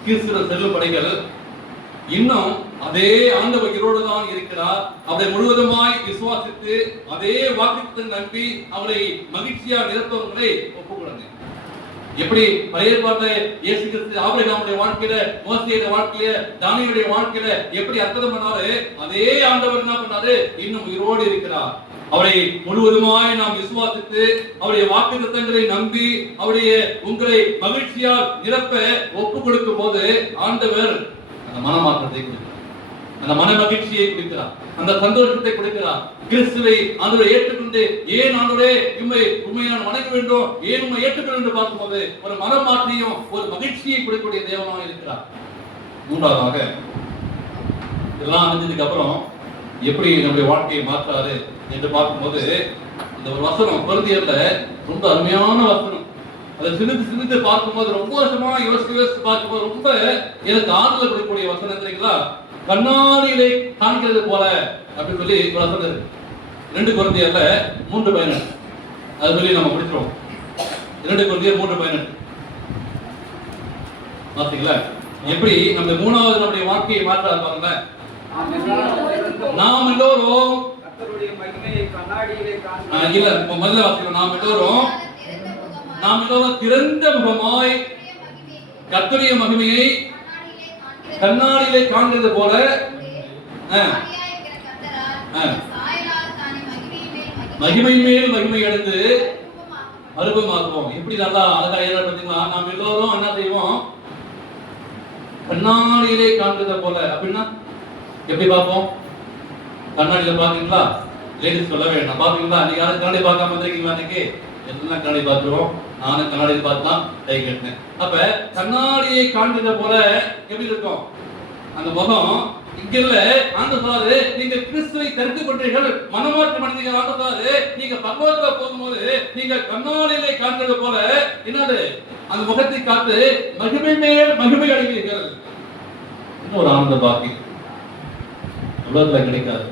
கிறிஸ்துவ செல்லும் படைகள் இன்னும் அதே ஆண்டவர் உயிரோடு தான் இருக்கிறார். அவரை முழுவதுமாய் விசுவாசித்து அதே வாக்குத்தத்தை நம்பி அவரை மகிழ்ச்சியா நிரப்பவர்களை ஒப்புக்கொடுங்க. எப்படி பழைய ஏற்பாட்டிலே இயேசு கிறிஸ்து ஆபிரகாமுடைய வாழ்க்கையில, மோசேயுடைய வாழ்க்கையில, தானியேலுடைய வாழ்க்கையில எப்படி அற்புதம் பண்ணாரு, அதே ஆண்டவர் என்ன பண்ணாரு, இன்னும் உயிரோடு இருக்கிறார். அவரை முழுவதுமாய் நாம் விசுவாசித்து அவருடைய வாக்குத்தத்தங்களை நம்பி அவருடைய உங்களை மகிழ்ச்சியால் நிரப்ப ஒப்பு கொடுக்கும் போது ஆண்டவர் அந்த மனமாற்றத்தை கொடுக்கிறார், அந்த மன மகிழ்ச்சியை கொடுக்கிறார், அந்த சந்தோஷத்தை கொடுக்கிறார். கிறிஸ்துவை ஆண்டவரை ஏற்றுக்கொண்டு ஏன் ஆண்டவரே உண்மை நான் வணங்க வேண்டும், ஏன் உண்மை ஏற்றுக்கொள்ள என்று பார்க்கும்போது ஒரு மனமாற்றியும் ஒரு மகிழ்ச்சியை கொடுக்கக்கூடிய தேவனாக இருக்கிறார். மூன்றாவதாக இதெல்லாம் அணிஞ்சதுக்கு அப்புறம் எப்படி நம்முடைய வாழ்க்கையை மாற்றாரு என்று பார்க்கும்போது இந்த ஒரு வசனம் கொரிந்தியர்ல ரொம்ப அருமையான வசனம். அதை சிந்தித்து பார்க்கும்போது ரொம்ப வருஷமா யோசித்து பார்க்கும்போது ரொம்ப எனக்கு ஆறுதல் கொடுக்கக்கூடிய வசனம் தெரியுங்களா? கண்ணாடியிலே காண்கிறது போல அப்படின்னு சொல்லி ஒரு வசனம் இருக்கு. 2 கொரிந்தியர்ல 3:18 அது சொல்லி நம்ம முடிச்சிருவோம். 2 கொரிந்தியர் 3:18 பாத்தீங்களா? எப்படி நம்ம மூணாவது நம்முடைய வாழ்க்கையை மாற்றாரு பாருங்க. நாம் எல்லோரும் கர்த்தருடைய மகிமையை கண்ணாடியிலே காண்கிறோம். இல்ல முதல்ல வாசிக்கிறோம். நாம் எல்லோரும் திறந்த முகமாய் கர்த்தருடைய மகிமையை கண்ணாடியிலே காண்கிறது போல மகிமை மேல் மகிமை அடைந்து அனுபவமாக்குவோம். எப்படி நல்லா அழகா ஏதாவது பார்த்தீங்களா? நாம் எல்லோரும் என்ன செய்வோம்? கண்ணாடியிலே காண்கிறத போல. அப்படின்னா எப்படி பார்ப்போம்? கண்ணாடியில பாத்தீங்களா? லேடிஸ் சொல்ல வேண்டாம், பாத்தீங்களா? நீங்க யாரும் கண்ணாடி பார்க்காம வந்திருக்கீங்களா? இன்னைக்கு எல்லாம் கண்ணாடி பார்த்துருவோம். நானும் கண்ணாடியில் பார்த்து தான் கை கட்டினேன். அப்ப கண்ணாடியை காண்கிறத போல எப்படி இருக்கும் அந்த முகம்? இங்க இல்ல. ஆண்டவரே நீங்க கிறிஸ்துவை தெரிந்து கொண்டீர்கள், மனமாற்றம் அடைந்தீர்கள். ஆண்டவரே நீங்க பரலோகத்துல போகும்போது நீங்க கண்ணாடியிலே காண்கிறது போல என்னது அந்த முகத்தை காத்து மகிமை மேல் மகிமை அடைவீர்கள். இன்னொரு ஆனந்த பாக்கி உலகத்துல கிடைக்காது,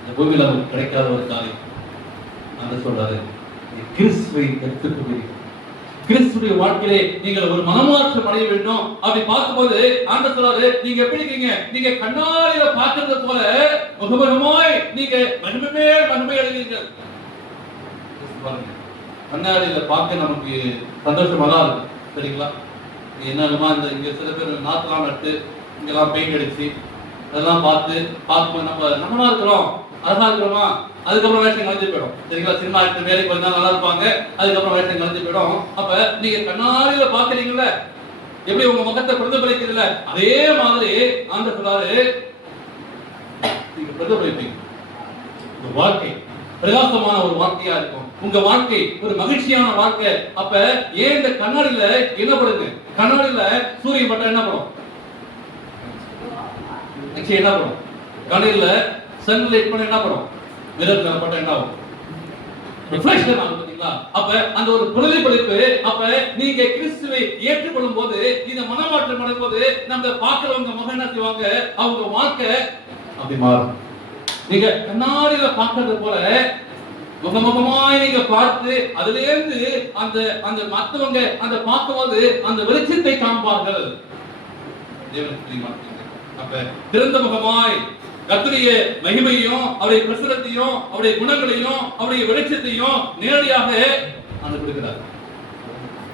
இந்த பூமியில நமக்கு கிடைக்காத ஒரு காரியம். ஆண்டவர் சொல்றாரு, கிறிஸ்துவை தெரிந்து கொண்டீர்கள், கிறிஸ்துவின் வாழ்க்கையிலே நீங்கள் ஒரு மனமாற்றம் அடைய வேண்டும். அப்படி பார்க்கும்போது ஆண்டவர் சொல்றாரு, நீங்க எப்படி இருக்கீங்க? நீங்க கண்ணாடியில பார்க்கிறது போல முகமுகமாய் நீங்க மகிமை மேல் மகிமை அடைவீர்கள். கண்ணாடியில பார்க்க நமக்கு சந்தோஷமா தான் இருக்கு, சரிங்களா? என்னமா இந்த இங்க சில பேர் நாத்தெல்லாம் நட்டு இங்கெல்லாம் பெயிண்ட் அடிச்சு அதெல்லாம் பார்க்கும்போது நம்மளா இருக்கிறோம், அழகா இருக்கிறோமா, அதுக்கப்புறம் வேஷம் கலைஞ்சு போயிடும், சரிங்களா? சினிமா ஆக்டர் வேலைக்கு கொஞ்ச நாள் நல்லா இருப்பாங்க, அதுக்கப்புறம் வேஷம் கலைஞ்சு போயிடும். அப்ப நீங்க கண்ணாடியில பாக்குறீங்கல்ல, எப்படி உங்க முகத்தை பிரதிபலிக்கிறீங்கல்ல, அதே மாதிரி ஆண்டவர் சொல்றாரு, நீங்க பிரதிபலிப்பீங்க. ஒரு வாழ்க்கை பிரகாசமான ஒரு வாழ்க்கையா இருக்கும், உங்க வாழ்க்கை ஒரு மகிழ்ச்சியான வாழ்க்கை. அப்ப ஏன் இந்த கண்ணாடியில என்ன பண்ணுங்க? கண்ணாடியில சூரியன் பட்டா என்ன பண்ணும்? என்ன பண்ணும்? கண்ணாடியில சன்லைட் பண்ண என்ன பண்ணும்? மிரர்ல பட்டா என்ன ஆகும்? ரிஃப்ளெக்ஷன் ஆகும், பாத்தீங்களா? அப்ப அந்த ஒரு பிரதிபலிப்பு. அப்ப நீங்க கிறிஸ்துவை ஏற்றுக்கொள்ளும் போது, இந்த மனமாற்றம் அடையும் போது நம்ம பார்க்கிறவங்க முகம் என்ன செய்வாங்க? அவங்க வாழ்க்கை அப்படி மாறும். நீங்க கண்ணாடியில பார்க்கறது போல முகமுகமாய் நீங்க பார்த்து அதுல இருந்து அந்த அந்த மற்றவங்க அந்த பார்க்கும்போது அந்த வெளிச்சத்தை காண்பார்கள். அப்ப திறந்த முகமாய் கர்த்தருடைய மகிமையையும் அவருடைய பிரசன்னத்தையும் அவருடைய குணங்களையும் அவருடைய வெளிச்சத்தையும் நேரடியாக அந்த கொடுக்கிறார்.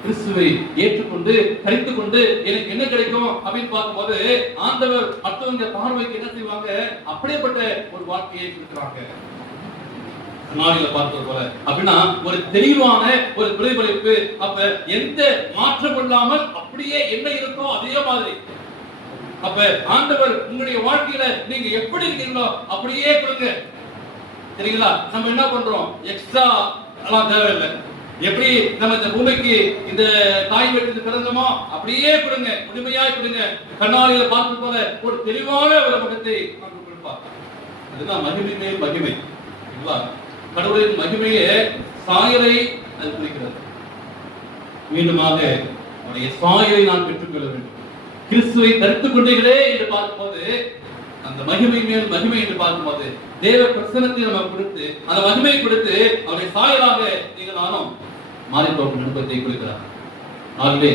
கிறிஸ்துவை ஏற்றுக்கொண்டு தரித்து கொண்டு எனக்கு என்ன கிடைக்கும் அப்படின்னு பார்க்கும்போது ஆண்டவர் மற்றவங்க பார்வைக்கு என்ன செய்வாங்க, அப்படியேப்பட்ட ஒரு வாழ்க்கையை கொடுக்கிறாங்க. நாளில பார்த்தது போல அப்படின்னா ஒரு தெளிவான ஒரு பிரதிபலிப்பு. அப்ப எந்த மாற்றம் இல்லாமல் அப்படியே என்ன இருக்கோ அதே மாதிரி. அப்ப ஆண்டவர் உங்களுடைய வாழ்க்கையில நீங்க எப்படி இருக்கீங்களோ அப்படியே கொடுங்க. சரிங்களா? நம்ம என்ன பண்றோம், எக்ஸ்ட்ரா எல்லாம் தேவையில்லை. எப்படி நம்ம இந்த பூமிக்கு இந்த தாய் வீட்டுக்கு பிறந்தோமோ அப்படியே கொடுங்க, முழுமையாய் கொடுங்க. கண்ணாடியில பார்த்து போல ஒரு தெளிவான ஒரு முகத்தை நமக்கு கொடுப்பார். அதுதான் மகிமை மேல் மகிமை. கடவுளின் மகிமையே சாயலை அது குறிக்கிறது. மீண்டுமாக அவருடைய சாயலை நான் பெற்றுக்கொள்ள வேண்டும். கிறிஸ்துவை தரித்துக் கொண்டீர்களே என்று பார்க்கும்போது அந்த மகிமை மேல் மகிமை என்று பார்க்கும்போது தேவ பிரசன்னத்தை நம்ம கொடுத்து அந்த மகிமையை கொடுத்து அவருடைய சாயலாக நீங்கள் நானும் மாறி போகும் விருப்பத்தை கொடுக்கிறார். ஆகவே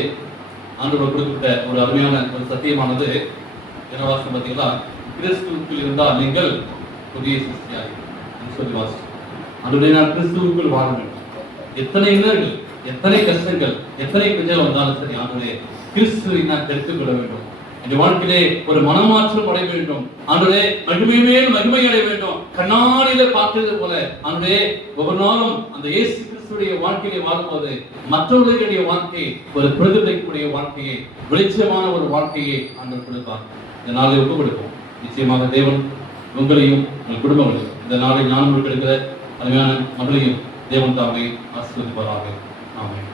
ஆண்டவர் கொடுக்கப்பட்ட ஒரு அருமையான ஒரு சத்தியமானது என்ன வாசம் பார்த்தீங்களா, கிறிஸ்துவுக்குள் இருந்தால் நீங்கள் புதிய சிருஷ்டியாய் சொல்லி வாசம். அதுடைய நான் கிறிஸ்துவுக்குள் வாழ வேண்டும். எத்தனை இன்னர்கள், எத்தனை கஷ்டங்கள், எத்தனை பிரச்சனை வந்தாலும் சரி, ஆண்டவரே கிறிஸ்துவை நான் தெரிந்து கொள்ள வேண்டும். என் வாழ்க்கையிலே ஒரு மனமாற்றம் அடைய வேண்டும். ஆண்டவரே மகிமை மேல் மகிமை அடைய வேண்டும். கண்ணாடியில பார்த்தது போல ஆண்டவரே ஒவ்வொரு நாளும் அந்த இயேசு கிறிஸ்துடைய வாழ்க்கையை வாழும்போது மற்றவர்களுடைய வாழ்க்கையை ஒரு பிரதிபலிக்கக்கூடிய வாழ்க்கையை, வெளிச்சமான ஒரு வாழ்க்கையை ஆண்டவர் கொடுப்பார். இந்த நாளை ஒப்புக் கொடுப்போம். நிச்சயமாக தேவன் உங்களையும் உங்கள் குடும்பங்களையும் இந்த நாளை ஞானம் கொடுக்கிற அருமையான மகளையும் தேவன் தாமே ஆசீர்வதிப்பாராக. ஆமென்.